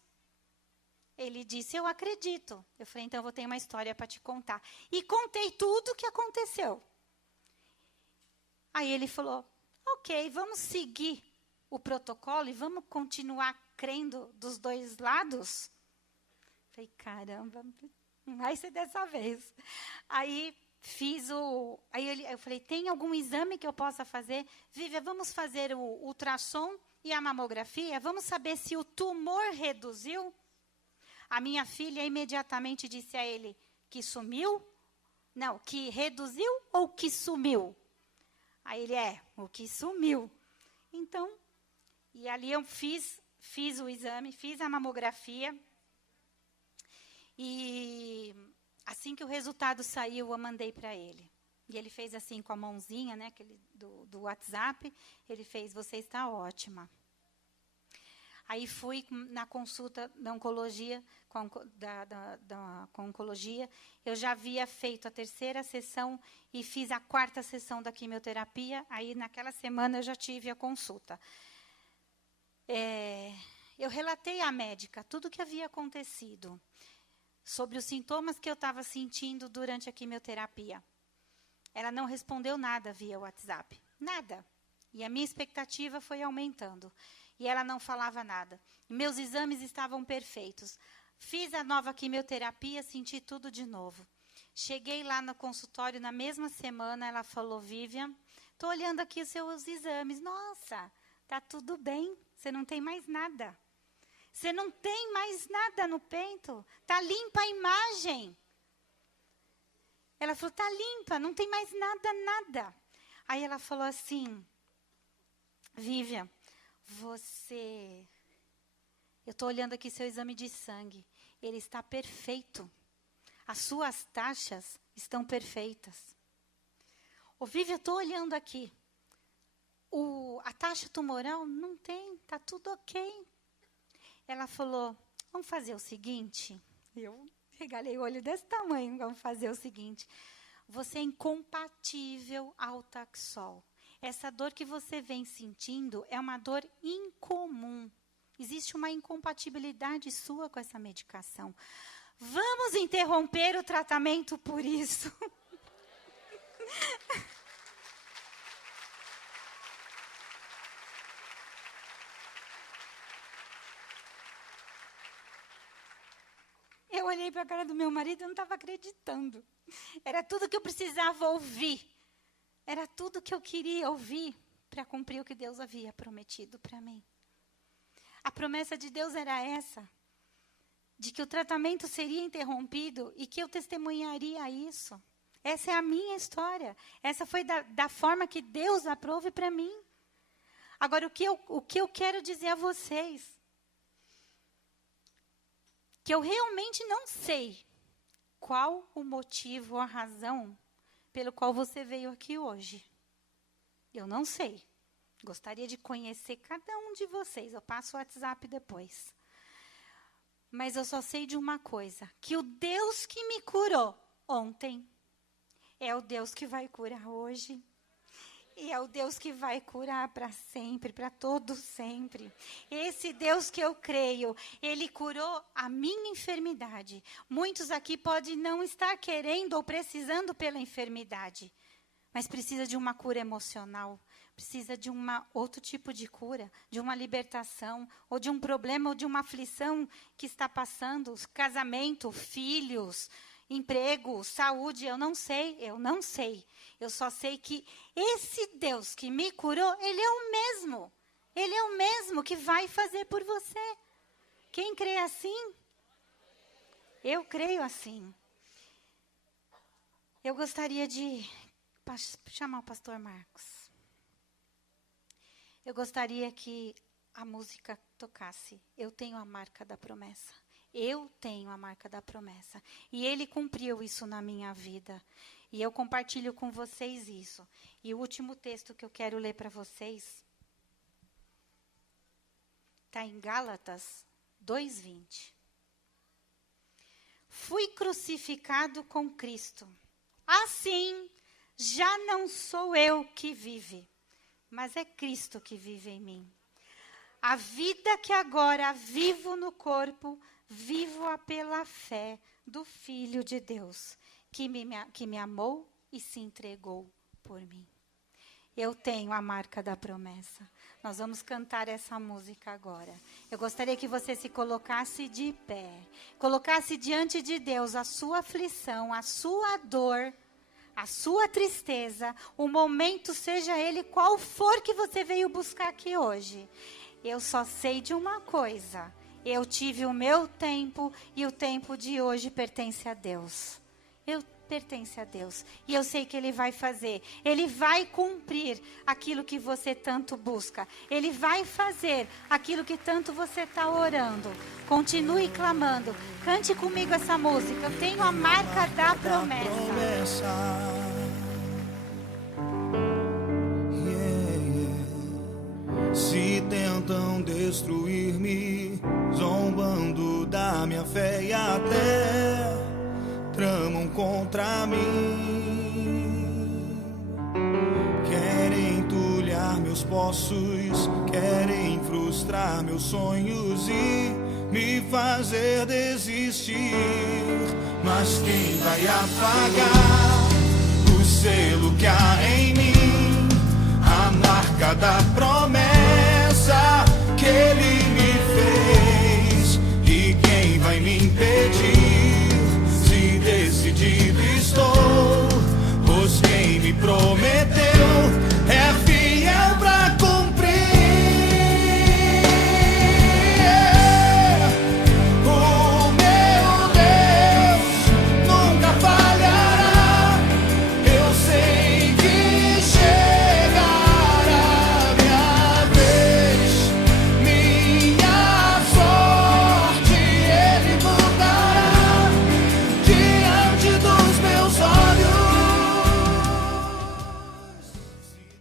Ele disse, eu acredito. Eu falei, então eu vou ter uma história para te contar. E contei tudo o que aconteceu. Aí ele falou, ok, vamos seguir o protocolo e vamos continuar crendo dos dois lados? Falei, caramba, não vai ser dessa vez. Aí eu falei, tem algum exame que eu possa fazer? Vivian, vamos fazer o ultrassom e a mamografia? Vamos saber se o tumor reduziu? A minha filha imediatamente disse a ele que sumiu? Não, que reduziu ou que sumiu? Aí ele, o que sumiu. Então, e ali eu fiz o exame, fiz a mamografia. E assim que o resultado saiu, eu mandei para ele. E ele fez assim com a mãozinha, né, aquele do WhatsApp. Ele fez, você está ótima. Aí fui na consulta da oncologia, com oncologia. Eu já havia feito a 3ª sessão e fiz a 4ª sessão da quimioterapia. Aí, naquela semana, eu já tive a consulta. Eu relatei à médica tudo o que havia acontecido, sobre os sintomas que eu estava sentindo durante a quimioterapia. Ela não respondeu nada via WhatsApp. Nada. E a minha expectativa foi aumentando. E ela não falava nada. Meus exames estavam perfeitos. Fiz a nova quimioterapia, senti tudo de novo. Cheguei lá no consultório na mesma semana, ela falou, Vivian, estou olhando aqui os seus exames. Nossa, está tudo bem, você não tem mais nada. Você não tem mais nada no peito. Está limpa a imagem. Ela falou, está limpa, não tem mais nada. Aí ela falou assim, Vivian, eu estou olhando aqui seu exame de sangue. Ele está perfeito. As suas taxas estão perfeitas. Ô, Vivian, eu estou olhando aqui. A taxa tumoral não tem, está tudo ok. Ela falou, vamos fazer o seguinte. Eu regalei o olho desse tamanho, vamos fazer o seguinte. Você é incompatível ao Taxol. Essa dor que você vem sentindo é uma dor incomum. Existe uma incompatibilidade sua com essa medicação. Vamos interromper o tratamento por isso. Eu olhei para a cara do meu marido e não estava acreditando. Era tudo que eu precisava ouvir. Era tudo que eu queria ouvir para cumprir o que Deus havia prometido para mim. A promessa de Deus era essa, de que o tratamento seria interrompido e que eu testemunharia isso. Essa é a minha história. Essa foi da forma que Deus aprove para mim. Agora, o que eu quero dizer a vocês, que eu realmente não sei qual o motivo, a razão pelo qual você veio aqui hoje. Eu não sei. Gostaria de conhecer cada um de vocês. Eu passo o WhatsApp depois. Mas eu só sei de uma coisa. Que o Deus que me curou ontem é o Deus que vai curar hoje. E é o Deus que vai curar para sempre, para todo sempre. Esse Deus que eu creio, Ele curou a minha enfermidade. Muitos aqui podem não estar querendo ou precisando pela enfermidade, mas precisa de uma cura emocional, precisa de outro tipo de cura, de uma libertação, ou de um problema, ou de uma aflição que está passando, casamento, filhos, emprego, saúde, eu não sei. Eu só sei que esse Deus que me curou, Ele é o mesmo Ele é o mesmo que vai fazer por você. Quem crê assim? Eu creio assim. Eu gostaria de chamar o pastor Marcos. Eu gostaria que a música tocasse. Eu tenho a marca da promessa. Eu tenho a marca da promessa. E ele cumpriu isso na minha vida. E eu compartilho com vocês isso. E o último texto que eu quero ler para vocês está em Gálatas 2:20. Fui crucificado com Cristo. Assim, já não sou eu que vive, mas é Cristo que vive em mim. A vida que agora vivo no corpo, vivo-a pela fé do Filho de Deus, que me amou e se entregou por mim. Eu tenho a marca da promessa. Nós vamos cantar essa música agora. Eu gostaria que você se colocasse de pé. Colocasse diante de Deus a sua aflição, a sua dor, a sua tristeza. O momento, seja ele qual for que você veio buscar aqui hoje. Eu só sei de uma coisa. Eu tive o meu tempo e o tempo de hoje pertence a Deus. Pertence a Deus. E eu sei que Ele vai fazer. Ele vai cumprir aquilo que você tanto busca. Ele vai fazer aquilo que tanto você está orando. Continue clamando. Cante comigo essa música. Eu tenho a marca da promessa. Se tentam destruir-me, zombando da minha fé e até tramam contra mim, querem entulhar meus poços, querem frustrar meus sonhos e me fazer desistir. Mas quem vai apagar o selo que há em mim, a marca da promessa que Ele me fez? E quem vai me impedir? Decidido estou, pois quem me prometeu